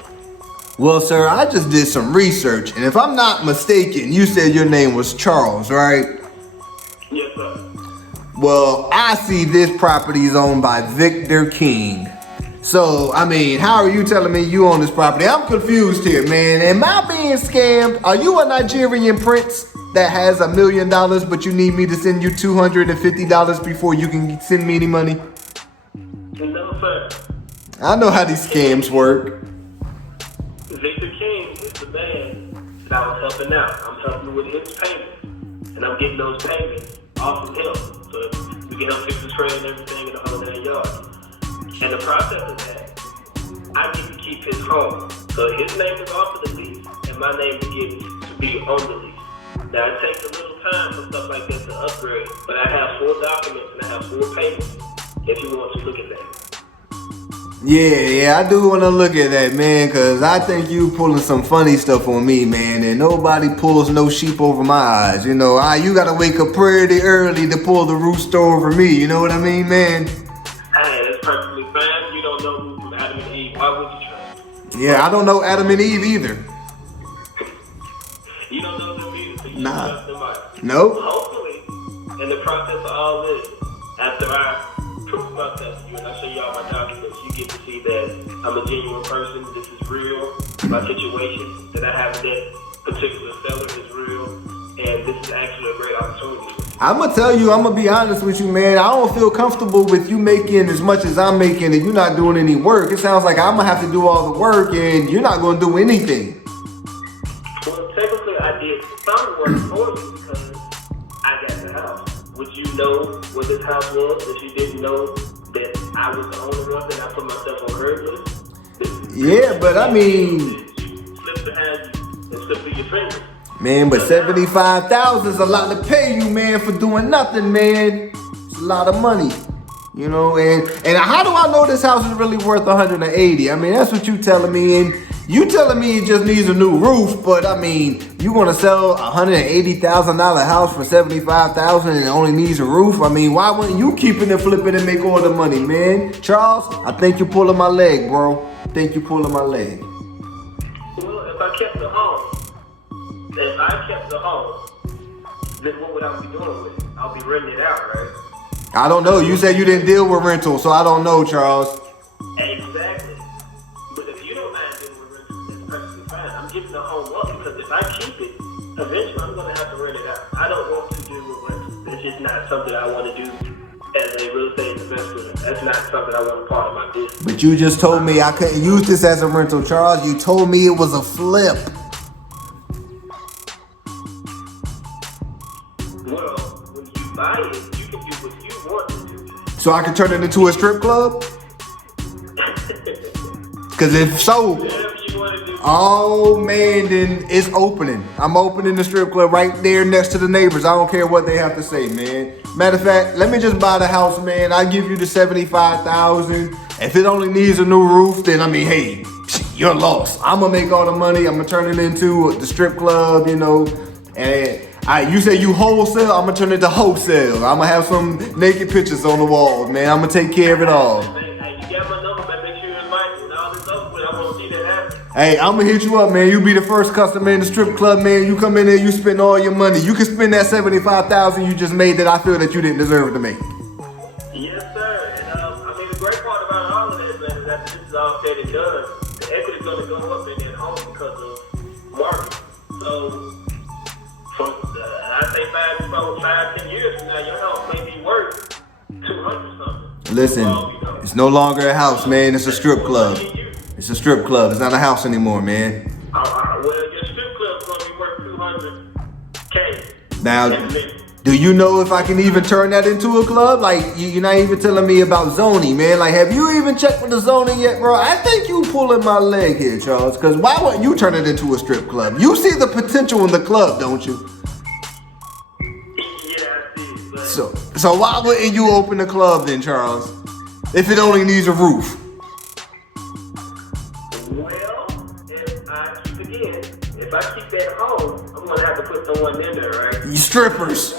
Well, sir, I just did some research, and if I'm not mistaken, you said your name was Charles, right? Yes, sir. Well, I see this property is owned by Victor King. So, I mean, how are you telling me you own this property? I'm confused here, man. Am I being scammed? Are you a Nigerian prince that has $1 million, but you need me to send you $250 before you can send me any money? No, sir. I know how these scams work. Victor King is the man that I was helping out. I'm helping with his payments, and I'm getting those payments off of him, so that we can help fix the trade and everything in the whole 9 yards. And the process of that, I get to keep his home. So his name is off of the lease, and my name begins to be on the lease. Now it takes a little time for stuff like that to upgrade, but I have 4 documents and I have 4 payments if you want to look at that. Yeah, I do want to look at that, man, because I think you pulling some funny stuff on me, man, and nobody pulls no sheep over my eyes, you know. You got to wake up pretty early to pull the rooster over me, you know what I mean, man? Hey, that's perfectly fine. You don't know who from Adam and Eve. Why would you trust? Yeah, I don't know Adam and Eve either. You don't know them either, so you Nah. trust them out. Nope. Hopefully, in the process of all this, after I prove myself to you and I show you all my documents, you get to see that I'm a genuine person. This is real. My situation that I have with that particular seller is real, and this is actually a great opportunity. I'm gonna tell you, I'm gonna be honest with you, man. I don't feel comfortable with you making as much as I'm making and you not doing any work. It sounds like I'm gonna have to do all the work and you're not gonna do anything. Well, technically, I did some work for you because I got the house. Would you know what this house was if you didn't know that I was the only one that I put myself on her list? Yeah, but I mean, slip behind you and slip through your fingers. man, but 75,000 is a lot to pay you, man, for doing nothing, man. It's a lot of money, you know. And how do I know this house is really worth 180? I mean, that's what you telling me, and you telling me it just needs a new roof. But I mean, you gonna sell $180,000 house for 75,000 and it only needs a roof? I mean, why wouldn't you keep it and flip it and make all the money, man? Charles, I think you're pulling my leg, bro. I think you're pulling my leg. Well, if I kept the home, then what would I be doing with it? I'll be renting it out, right? I don't know. You said you didn't deal with rental, so I don't know, Charles. Exactly. But if you don't mind dealing with rental, it's perfectly fine. I'm giving the home up because if I keep it, eventually I'm going to have to rent it out. I don't want to deal with rental. It's just not something I want to do as a real estate investor. That's not something I want to part of my business. But you just told me I couldn't use this as a rental, Charles. You told me it was a flip. Well, when you buy it, you can do what you want to do. So I can turn it into a strip club? Because if so, Whatever you want to do. oh man, then it's opening. I'm opening the strip club right there next to the neighbors. I don't care what they have to say, man. Matter of fact, let me just buy the house, man. I give you the 75,000. If it only needs a new roof, then I mean, hey, you're lost. I'm gonna make all the money. I'm gonna turn it into the strip club, you know. And you say you wholesale, I'm gonna turn it to wholesale. I'm gonna have some naked pictures on the wall, man. I'm gonna take care of it all. Hey, you got my number, man. Make sure you're invited and all this stuff, but I want to see that happen. Hey, I'm gonna hit you up, man. You be the first customer in the strip club, man. You come in there, you spend all your money. You can spend that 75,000 you just made that I feel that you didn't deserve to make. Yes, sir. And I mean, the great part about all of that, man, is that this is all said and done. The equity's gonna go up in that home because of market. So, from I say 5, 10 years from now, your house may be worth 200 something. Listen, Well, you know, it's no longer a house, man. It's a strip club. It's a strip club. It's not a house anymore, man. well, your strip club's gonna be worth 200K. Now, At least. do you know if I can even turn that into a club? Like, you're not even telling me about zoning, man. Like, have you even checked with the zoning yet, bro? I think you pulling my leg here, Charles. Because why wouldn't you turn it into a strip club? You see the potential in the club, don't you? Yeah, I see. But So why wouldn't you open the club then, Charles? If it only needs a roof. well, if I keep that home, I'm gonna have to put someone in there, right? You strippers.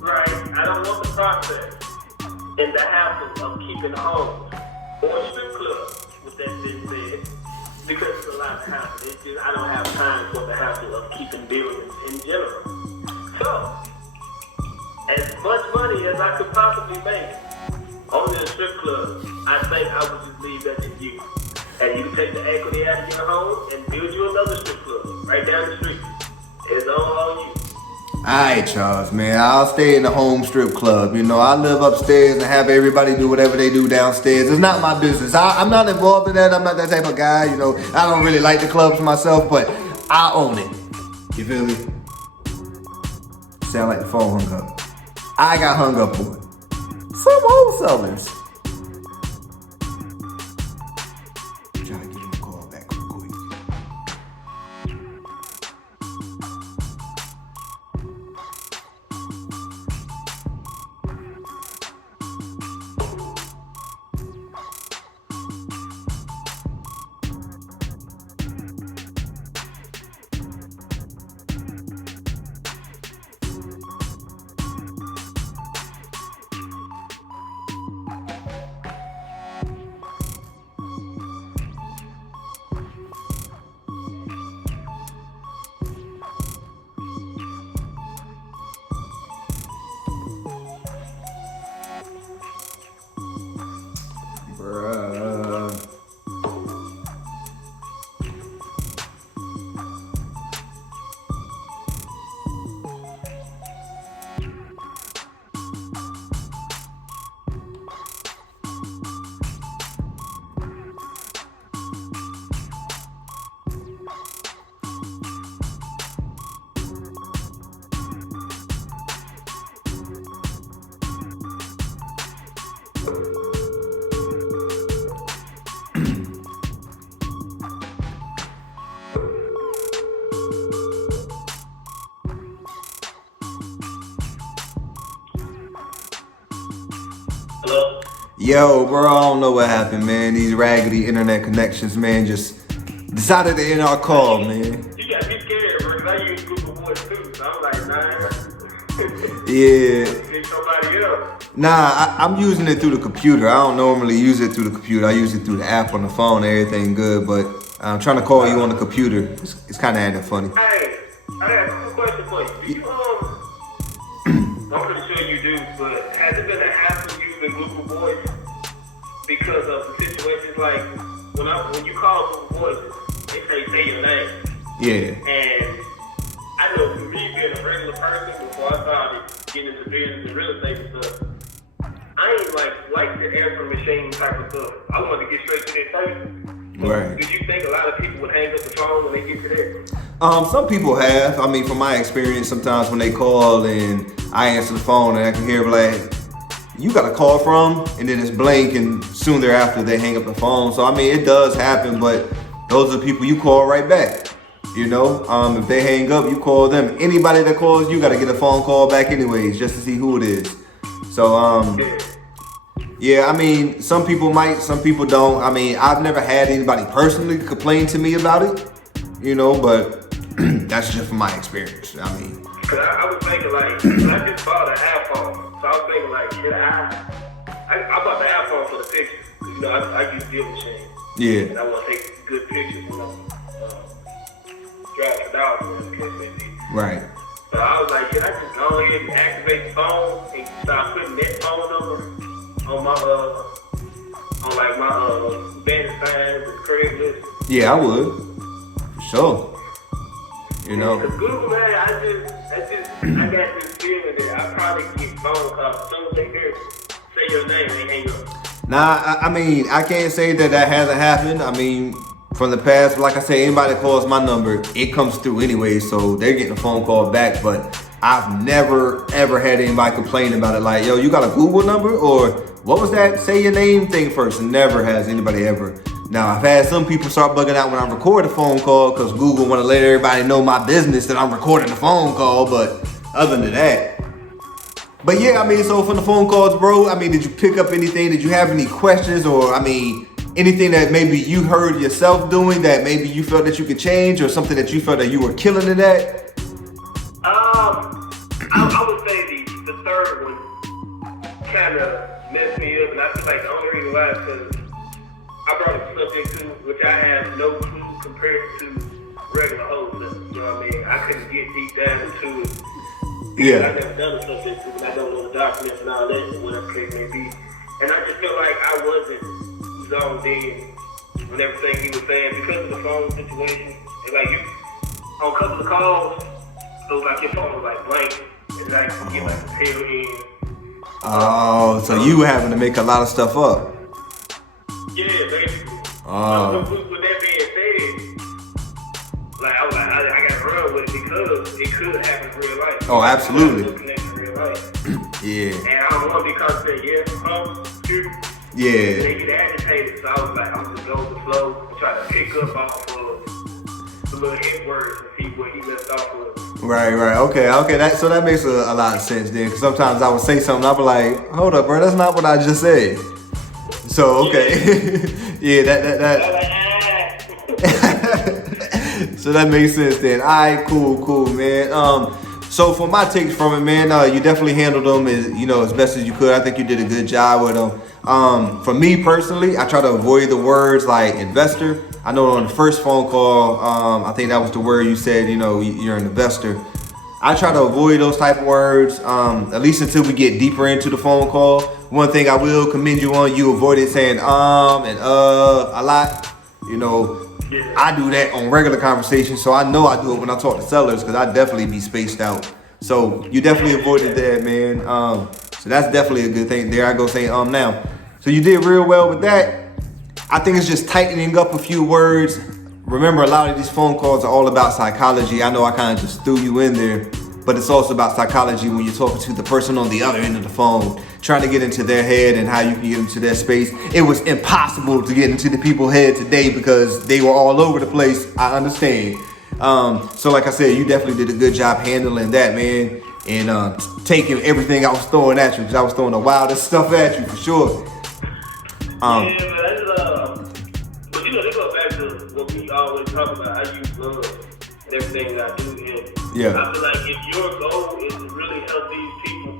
Right. I don't want the process and the hassle of keeping home or a strip club, with that being said, because it's a lot of hassle. It's just, I don't have time for the hassle of keeping buildings in general. So, as much money as I could possibly make on the strip club, I think I would just leave that to you. And you can take the equity out of your home and build you another strip club right down the street. It's all on you. Alright, Charles, man. I'll stay in the home strip club. You know, I live upstairs and have everybody do whatever they do downstairs. It's not my business. I'm not involved in that. I'm not that type of guy. You know, I don't really like the clubs myself, but I own it. You feel me? Sound like the phone hung up. I got hung up on. Some wholesalers. Trying to give him a call back real quick. Hello? Yo, bro, I don't know what happened, man. These raggedy internet connections, man, just decided to end our call, man. You got me scared, bro, because I use Google Voice too. So I'm like, nah. Yeah. See somebody else. Nah, I'm using it through the computer. I don't normally use it through the computer. I use it through the app on the phone, everything good, but I'm trying to call you on the computer. It's kind of acting funny. Hey, I got a quick question for you. Do you, I'm pretty sure you do, but has it been a hassle using Google Voice because of the situations like when you call Google Voice, they say your name. Yeah. And I know for me being a regular person before I started getting into business and real estate and stuff, I ain't like the answer machine type of stuff. I want to get straight to their face. So Right. do you think a lot of people would hang up the phone when they get to that? Some people have. I mean, from my experience, sometimes when they call and I answer the phone and I can hear like, you got a call from, and then it's blank, and soon thereafter they hang up the phone. So I mean, it does happen, but those are the people you call right back. You know, if they hang up, you call them. Anybody that calls you, got to get a phone call back anyways, just to see who it is. So yeah, I mean, some people might, some people don't. I mean, I've never had anybody personally complain to me about it, you know, but that's just from my experience. I mean, Cause I was thinking like, I just bought an iPhone, so I was thinking like, should I bought the iPhone for the pictures. You know, I use deal machine. yeah, And I want to take good pictures when I'm driving down for the case may be. right. So I was like, should I just go ahead and activate the phone and start putting that phone number on my on like my banner signs and Craigslist? Yeah, I would, for sure. You know. Cause Google, man, I got this feeling that I probably get phone calls. As soon as they hear say your name, they hang up. Nah, I mean, I can't say that hasn't happened. I mean, from the past, like I say, anybody that calls my number, it comes through anyway, so they're getting a phone call back. But I've never, ever had anybody complain about it. Like, yo, you got a Google number? Or what was that? Say your name thing first. Never has anybody ever. Now, I've had some people start bugging out when I record a phone call because Google want to let everybody know my business that I'm recording a phone call. But other than that, but yeah, I mean, so from the phone calls, bro, I mean, did you pick up anything? Did you have any questions? Or, I mean, anything that maybe you heard yourself doing that maybe you felt that you could change, or something that you felt that you were killing it at? I would say the third one kind of messed me up, and I feel like the only reason why is because I brought up something too, which I have no clue compared to regular wholesale. You know what I mean? I couldn't get deep down into it. Yeah. I never done a subject because I don't know the documents and all that, and whatever case may be. And I just feel like I wasn't zoned in on everything he was saying because of the phone situation. And like you, on a couple of calls, it was like your phone was like blank, and I could get like the tail end. Oh, so you were having to make a lot of stuff up. Yeah, basically. Oh. With that being said, like I was like, I gotta run with it because it could happen in real life. Oh, absolutely. In real life. Yeah. And I don't want to be constantly shoot. Yeah. They get agitated, so I was like, I'm just go with the flow and try to pick up off of the little hit words and see what he left off of. Right. Okay. That makes a lot of sense then. Cause sometimes I would say something, I'll be like, hold up, bro, that's not what I just said. So okay. Yeah, that. So that makes sense then. Alright, cool, man. So for my takes from it, man, you definitely handled them as best as you could. I think you did a good job with them. For me personally, I try to avoid the words like investor. I know on the first phone call, I think that was the word you said, you're an investor. I try to avoid those type of words, at least until we get deeper into the phone call. One thing I will commend you on, you avoided saying and a lot. I do that on regular conversations, so I know I do it when I talk to sellers because I definitely be spaced out. So you definitely avoided that, man. So that's definitely a good thing. There I go saying now. So you did real well with that. I think it's just tightening up a few words. Remember, a lot of these phone calls are all about psychology. I know I kind of just threw you in there, but it's also about psychology when you're talking to the person on the other end of the phone, trying to get into their head and how you can get into their space. It was impossible to get into the people's head today because they were all over the place. I understand. So like I said, you definitely did a good job handling that, man, and taking everything I was throwing at you, because I was throwing the wildest stuff at you for sure. Yeah, man, but you know, they go back to what we always talk about, how you love and everything that I do. And Yeah. I feel like if your goal is to really help these people,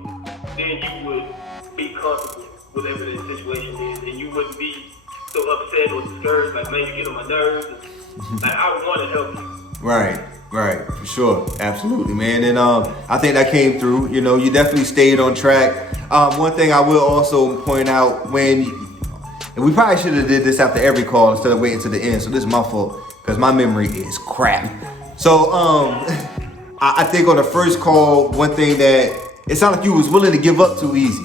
then you would be comfortable with whatever the situation is, and you wouldn't be so upset or discouraged, like, man, you get on my nerves. Like, I want to help you. Right, for sure, absolutely, man. And I think that came through. You know, you definitely stayed on track. One thing I will also point out, and we probably should have did this after every call instead of waiting to the end. So this is my fault because my memory is crap. So I think on the first call, one thing that it sounded like you was willing to give up too easy.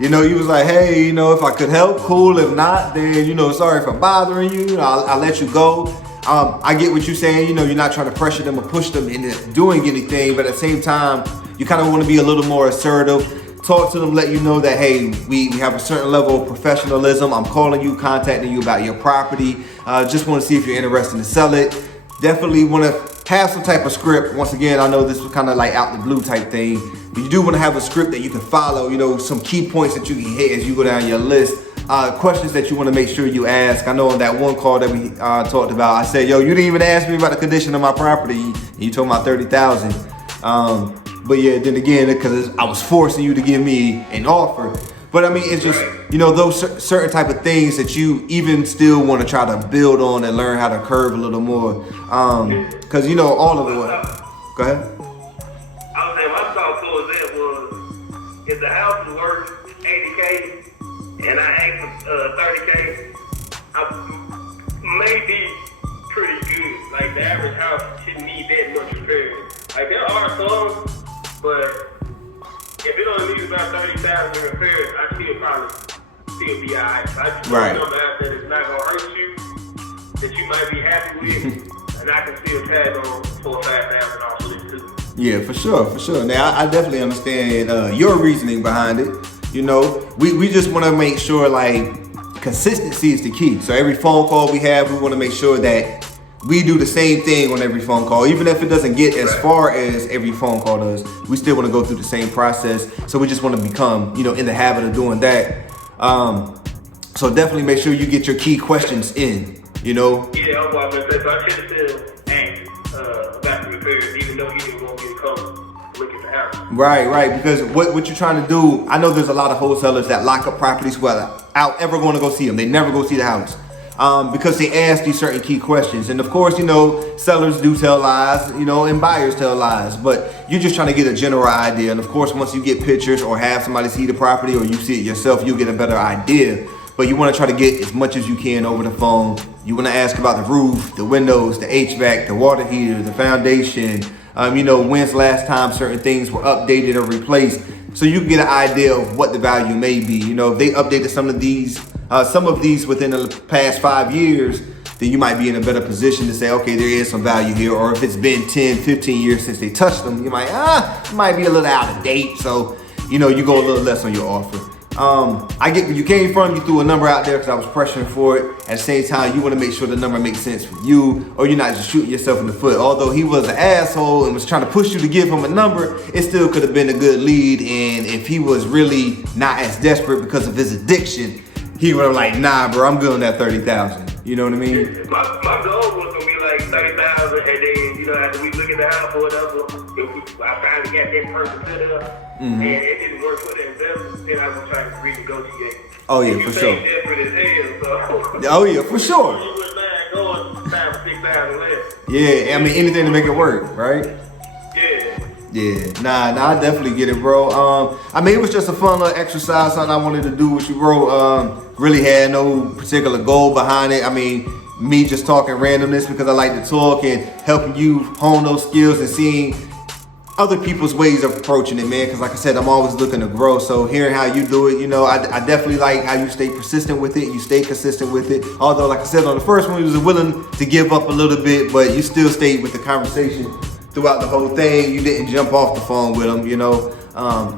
You know, you was like, hey, you know, if I could help, cool. If not, then, you know, sorry if I'm bothering you. I'll let you go. I get what you're saying. You know, you're not trying to pressure them or push them into doing anything, but at the same time, you kind of want to be a little more assertive. Talk to them, let you know that, hey, we have a certain level of professionalism. I'm calling you, contacting you about your property. Just want to see if you're interested to sell it. Definitely want to have some type of script. Once again, I know this was kind of like out the blue type thing, but you do want to have a script that you can follow, you know, some key points that you can hit as you go down your list. Questions that you want to make sure you ask. I know on that one call that we talked about, I said, yo, you didn't even ask me about the condition of my property. You told me about 30,000. But yeah, then again, because I was forcing you to give me an offer. But I mean, it's just, you know, those certain type of things that you even still want to try to build on and learn how to curve a little more. Because, you know, all of it. Go ahead. I was saying, my thought towards that was, if the house is worth $80K and I asked for $30K, I may be pretty good. Like, the average house shouldn't need that much repair. Like, there are some, but if it only needs about 30,000 repairs, I still probably still be alright. So I just want to know that it's not gonna hurt you, that you might be happy with, and I can still tag on 4,000 or 5,000 off of it too. Yeah, for sure. Now I definitely understand your reasoning behind it. You know, we just want to make sure, like, consistency is the key. So every phone call we have, we want to make sure that we do the same thing on every phone call. Even if it doesn't get as far as every phone call does, we still want to go through the same process. So we just want to become, you know, in the habit of doing that. So definitely make sure you get your key questions in, you know? Yeah, I'm about to say, so I should have still asked about the repairs, even though he didn't want me to come look at the house. Right, because what you're trying to do, I know there's a lot of wholesalers that lock up properties without ever going to go see them. They never go see the house. Because they ask these certain key questions. And of course, you know, sellers do tell lies, you know, and buyers tell lies, but you're just trying to get a general idea. And of course, once you get pictures or have somebody see the property or you see it yourself, you'll get a better idea. But you want to try to get as much as you can over the phone. You want to ask about the roof, the windows, the HVAC, the water heater, the foundation, you know, when's the last time certain things were updated or replaced. So you can get an idea of what the value may be. You know, if they updated some of these within the past 5 years, then you might be in a better position to say, okay, there is some value here. Or if it's been 10, 15 years since they touched them, you might, it might be a little out of date. So, you know, you go a little less on your offer. I get where you came from. You threw a number out there because I was pressuring for it. At the same time, you want to make sure the number makes sense for you, or you're not just shooting yourself in the foot. Although he was an asshole and was trying to push you to give him a number, it still could have been a good lead. And if he was really not as desperate because of his addiction, he would have like, nah, bro, I'm good on that 30,000. You know what I mean? My goal was gonna be like 30,000, and then, you know, after we look at the house or whatever, I finally got that person set up, and it didn't work for the investors, then I was trying to renegotiate. Oh yeah, for sure. Desperate as hell, so. Oh yeah, for sure. You wouldn't mind going 5,000 or 6,000 less. Yeah, I mean anything to make it work, right? Yeah, nah, I definitely get it, bro. I mean, it was just a fun little exercise, something I wanted to do with you, bro. Really had no particular goal behind it. I mean, me just talking randomness because I like to talk and helping you hone those skills and seeing other people's ways of approaching it, man. Because like I said, I'm always looking to grow. So hearing how you do it, you know, I definitely like how you stay persistent with it. You stay consistent with it. Although, like I said, on the first one, you was willing to give up a little bit, but you still stayed with the conversation throughout the whole thing. You didn't jump off the phone with them, you know.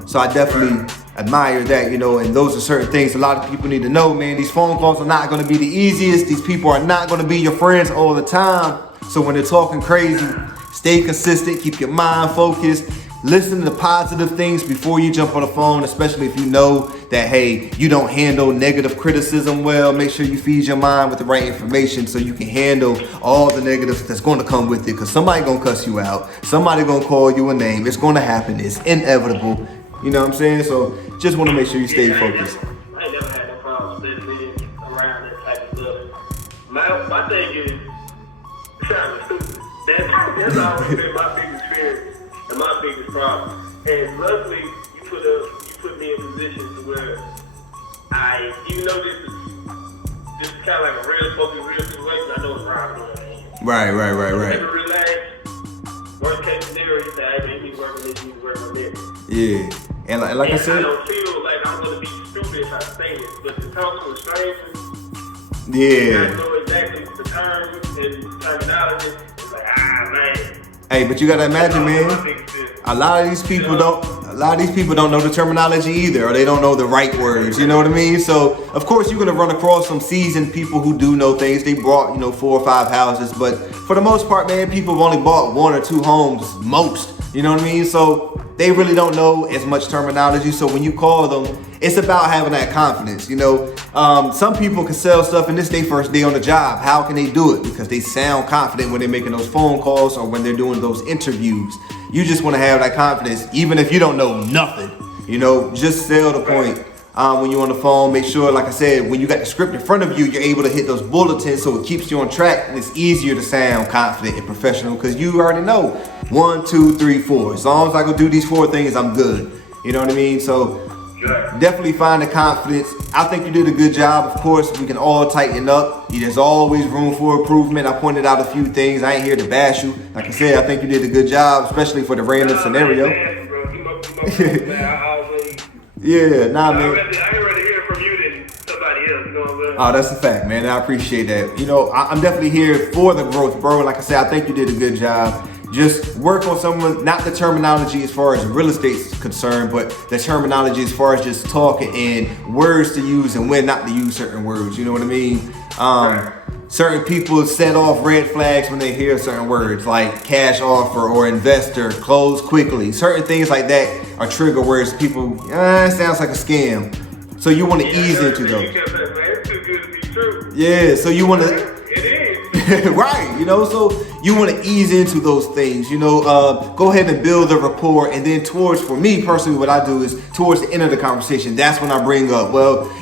So I definitely admire that, you know, and those are certain things a lot of people need to know, man. These phone calls are not going to be the easiest. These people are not going to be your friends all the time. So when they're talking crazy, stay consistent, keep your mind focused, listen to positive things before you jump on the phone, especially if you know that, hey, you don't handle negative criticism well. Make sure you feed your mind with the right information so you can handle all the negatives that's going to come with it, because somebody going to cuss you out. Somebody going to call you a name. It's going to happen. It's inevitable. You know what I'm saying? So just want to make sure you stay focused. I ain't never had no problem listening around that type of stuff. My thing is, sounding stupid. That's always been my biggest fear and my biggest problem. And luckily, you put me in a position to where even though this is kind of like a real situation, I know it's wrong. Right. Never relax. Worst case scenario, you say, hey, man, you need to work on this, you need to work on this. Yeah. And like I said, I don't feel like I'm going to be stupid if I say this, but to talk to a stranger, yeah. I know exactly the terms and terminology. It's like, man. Hey, but you gotta imagine, man, a lot of these people don't know the terminology either, or they don't know the right words, you know what I mean? So of course you're gonna run across some seasoned people who do know things. They bought, 4 or 5 houses, but for the most part, man, people have only bought 1 or 2 homes most, you know what I mean? So they really don't know as much terminology. So when you call them, it's about having that confidence, Some people can sell stuff and this is their first day on the job. How can they do it? Because they sound confident when they're making those phone calls or when they're doing those interviews. You just want to have that confidence, even if you don't know nothing, just sell the point. When you're on the phone, make sure, like I said, when you got the script in front of you, you're able to hit those bulletins so it keeps you on track, and it's easier to sound confident and professional because you already know 1, 2, 3, 4. As long as I can do these 4 things, I'm good. You know what I mean? So definitely find the confidence. I think you did a good job. Of course, we can all tighten up. There's always room for improvement. I pointed out a few things. I ain't here to bash you. Like I said, I think you did a good job, especially for the random scenario. Yeah, nah, man. I'd rather hear from you than somebody else, you know what I'm saying? Oh, that's a fact, man. I appreciate that. I'm definitely here for the growth, bro. Like I said, I think you did a good job. Just work on someone, not the terminology as far as real estate is concerned, but the terminology as far as just talking and words to use and when not to use certain words. You know what I mean? Certain people set off red flags when they hear certain words like cash offer or investor, close quickly. Certain things like that are trigger words. People, it sounds like a scam. So you want to ease into those. It's too good to be true. Yeah, so you want to. It is. Right, so you want to ease into those things, go ahead and build the rapport, and then for me personally, what I do is towards the end of the conversation, that's when I bring up,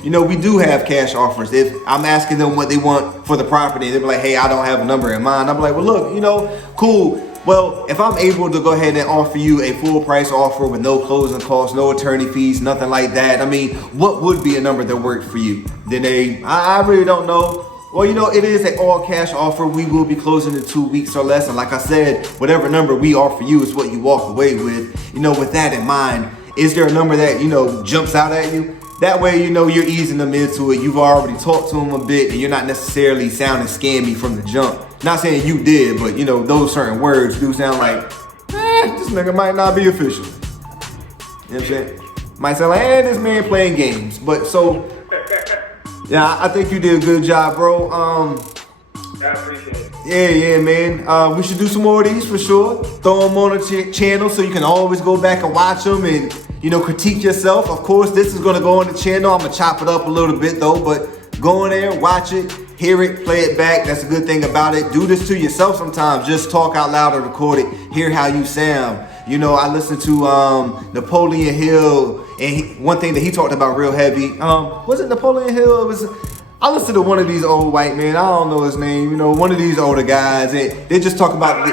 we do have cash offers. If I'm asking them what they want for the property, they'll be like, hey, I don't have a number in mind. I'm like, well, look, cool. Well, if I'm able to go ahead and offer you a full price offer with no closing costs, no attorney fees, nothing like that, what would be a number that worked for you? Then I really don't know. Well, it is an all cash offer. We will be closing in 2 weeks or less. And like I said, whatever number we offer you is what you walk away with. With that in mind, is there a number that, jumps out at you? That way, you're easing them into it. You've already talked to them a bit and you're not necessarily sounding scammy from the jump. Not saying you did, but those certain words do sound like, this nigga might not be official. You know what I'm saying? Might sound like, this man playing games. But so, yeah, I think you did a good job, bro. I appreciate it. Yeah, man. We should do some more of these for sure. Throw them on the channel so you can always go back and watch them and, critique yourself. Of course, this is going to go on the channel. I'm going to chop it up a little bit though, but go in there, watch it, hear it, play it back. That's a good thing about it. Do this to yourself sometimes. Just talk out loud or record it. Hear how you sound. I listened to Napoleon Hill, and one thing that he talked about real heavy. Was it Napoleon Hill? I listened to one of these old white men. I don't know his name. One of these older guys, and they just talk about.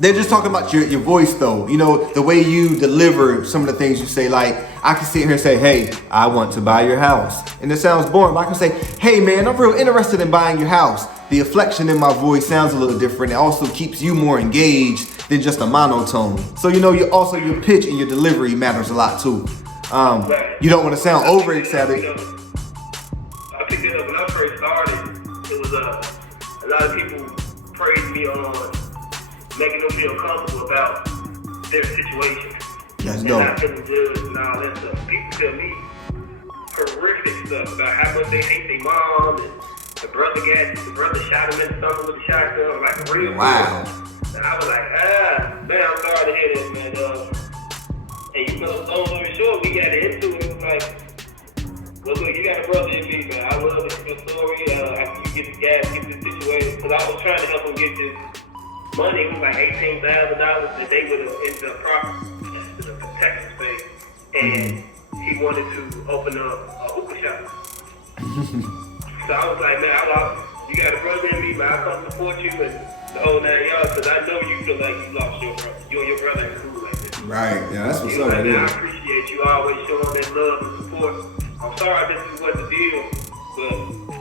They're just talking about your voice though. The way you deliver some of the things you say. Like I can sit here and say, hey, I want to buy your house. And it sounds boring, but I can say, hey man, I'm real interested in buying your house. The inflection in my voice sounds a little different. It also keeps you more engaged than just a monotone. So your pitch and your delivery matters a lot too. You don't want to sound overexcited. I picked it up when I first started. It was a lot of people praised me on making them feel comfortable about their situation. That's and dope. not feeling judged and all that stuff. People tell me horrific stuff about how much they hate their mom and the brother shot him in the stomach with a shotgun, like real. Wow. And I was like, man, I'm sorry to hear that, man. And you know, long story short, we got into it. It was like, well, look, you got a brother in me, man. I love your story. After you get the gas, get this situation, because I was trying to help him get this money. It was like $18,000 that they would have ended up property to the protection space, and he wanted to open up a hookah shop. So I was like, man, you got a brother in me, man. I come support you and the whole 9 yards, because I know you feel like you lost your brother. You and your brother ain't cool like this. Right, yeah, that's what's You up. know, Right I there. appreciate you always showing that love and support. I'm sorry this is what the deal, but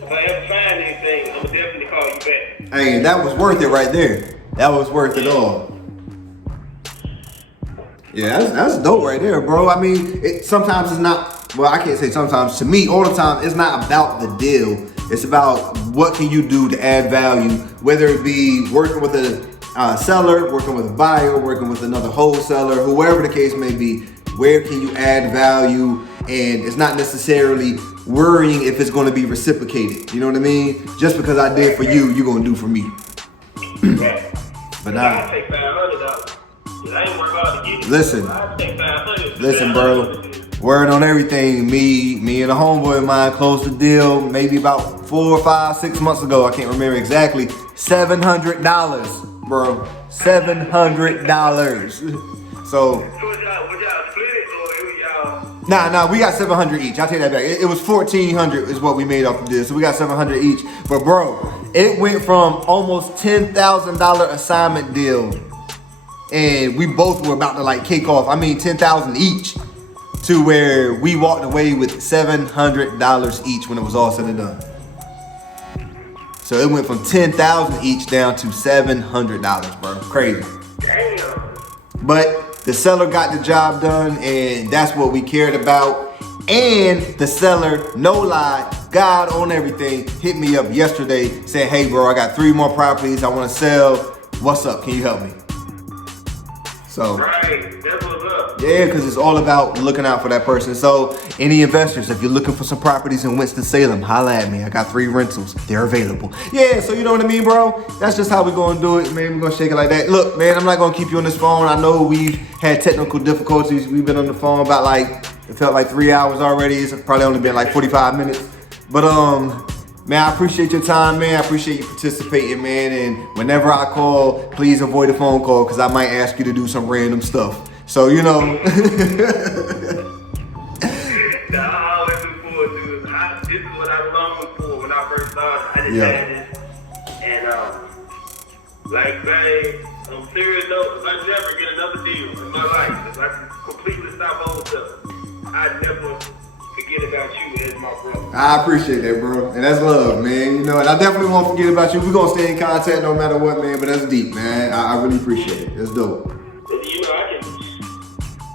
if I ever find anything, I'm gonna definitely call you back. Hey, that was worth it right there. That was worth it all. Yeah, that's dope right there, bro. I mean, sometimes it's not, well, I can't say sometimes. To me, all the time, it's not about the deal. It's about what can you do to add value, whether it be working with a seller, working with a buyer, working with another wholesaler, whoever the case may be. Where can you add value? And it's not necessarily worrying if it's going to be reciprocated. You know what I mean? Just because I did for you, you're going to do for me. But now, I take $500. I ain't work hard to get it. Listen. I take $500. Listen, bro. Word on everything. Me and a homeboy of mine closed the deal maybe about 4, 5, 6 months ago. I can't remember exactly. $700, bro. $700. So. Would y'all split it or it was y'all? Nah, we got 700 each. I'll take that back. It was 1,400 is what we made off the deal. So we got 700 each. But bro, it went from almost $10,000 assignment deal, and we both were about to like kick off. I mean, 10,000 each, to where we walked away with $700 each when it was all said and done. So it went from 10,000 each down to $700, bro. Crazy. Damn. But the seller got the job done, and that's what we cared about. And the seller, no lie, God on everything, hit me up yesterday saying, hey bro, I got 3 more properties I want to sell. What's up? Can you help me? So, Right, that's what's up. yeah, because it's all about looking out for that person. So any investors, if you're looking for some properties in Winston-Salem, holla at me. I got 3 rentals. They're available. Yeah, so you know what I mean, bro? That's just how we're going to do it, man. We're going to shake it like that. Look, man, I'm not going to keep you on this phone. I know we've had technical difficulties. We've been on the phone about it felt like 3 hours already. It's probably only been like 45 minutes. But, man, I appreciate your time, man. I appreciate you participating, man. And whenever I call, please avoid a phone call because I might ask you to do some random stuff. So, you know. I always look forward to it. This is what I longed for when I first started. I just had this. And, like, man, on serious note, if I never get another deal in my life, if I can completely stop all stuff, I never forget about you as my brother. I appreciate that, bro. And that's love, man. You know, and I definitely won't forget about you. We're going to stay in contact no matter what, man. But that's deep, man. I really appreciate it. That's dope. You know, I can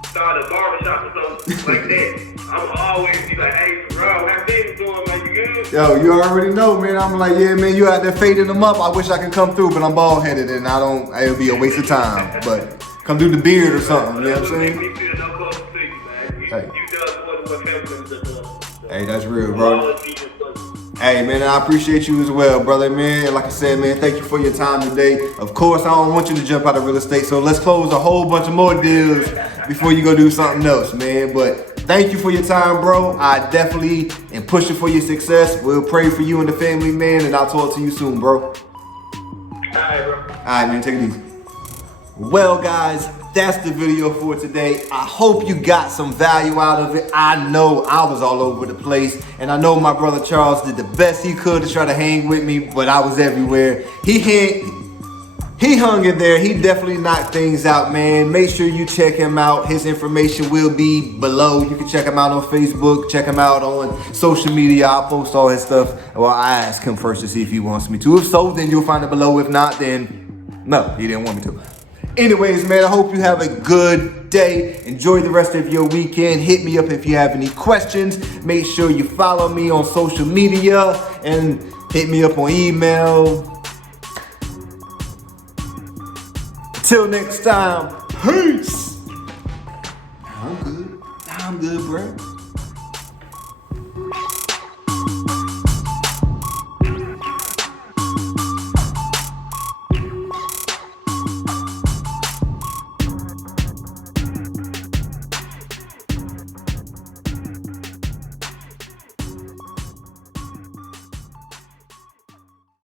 start a barbershop or something like that. I'm always be like, hey, bro, how things doing, man? You good? Yo, you already know, man. I'm like, yeah, man, you out there fading them up. I wish I could come through, but I'm bald headed and it'll be a waste of time. But come do the beard or something, you know what I'm saying? Make me feel no closer to you, man. You Hey. does what family members are doing. Hey, that's real, bro. Always be just close. Hey, man, I appreciate you as well, brother, man. Like I said, man, thank you for your time today. Of course, I don't want you to jump out of real estate, so let's close a whole bunch of more deals before you go do something else, man. But thank you for your time, bro. I definitely am pushing for your success. We'll pray for you and the family, man, and I'll talk to you soon, bro. All right, bro. All right, man, take it easy. Well, guys, that's the video for today. I hope you got some value out of it. I know I was all over the place, and I know my brother Charles did the best he could to try to hang with me, but I was everywhere. He hung in there. He definitely knocked things out, man. Make sure you check him out. His information will be below. You can check him out on Facebook, check him out on social media. I'll post all his stuff. Well, I asked him first to see if he wants me to. If so, then you'll find it below. If not, then no, he didn't want me to. Anyways, man, I hope you have a good day. Enjoy the rest of your weekend. Hit me up if you have any questions. Make sure you follow me on social media and hit me up on email. Till next time, peace. I'm good, bro.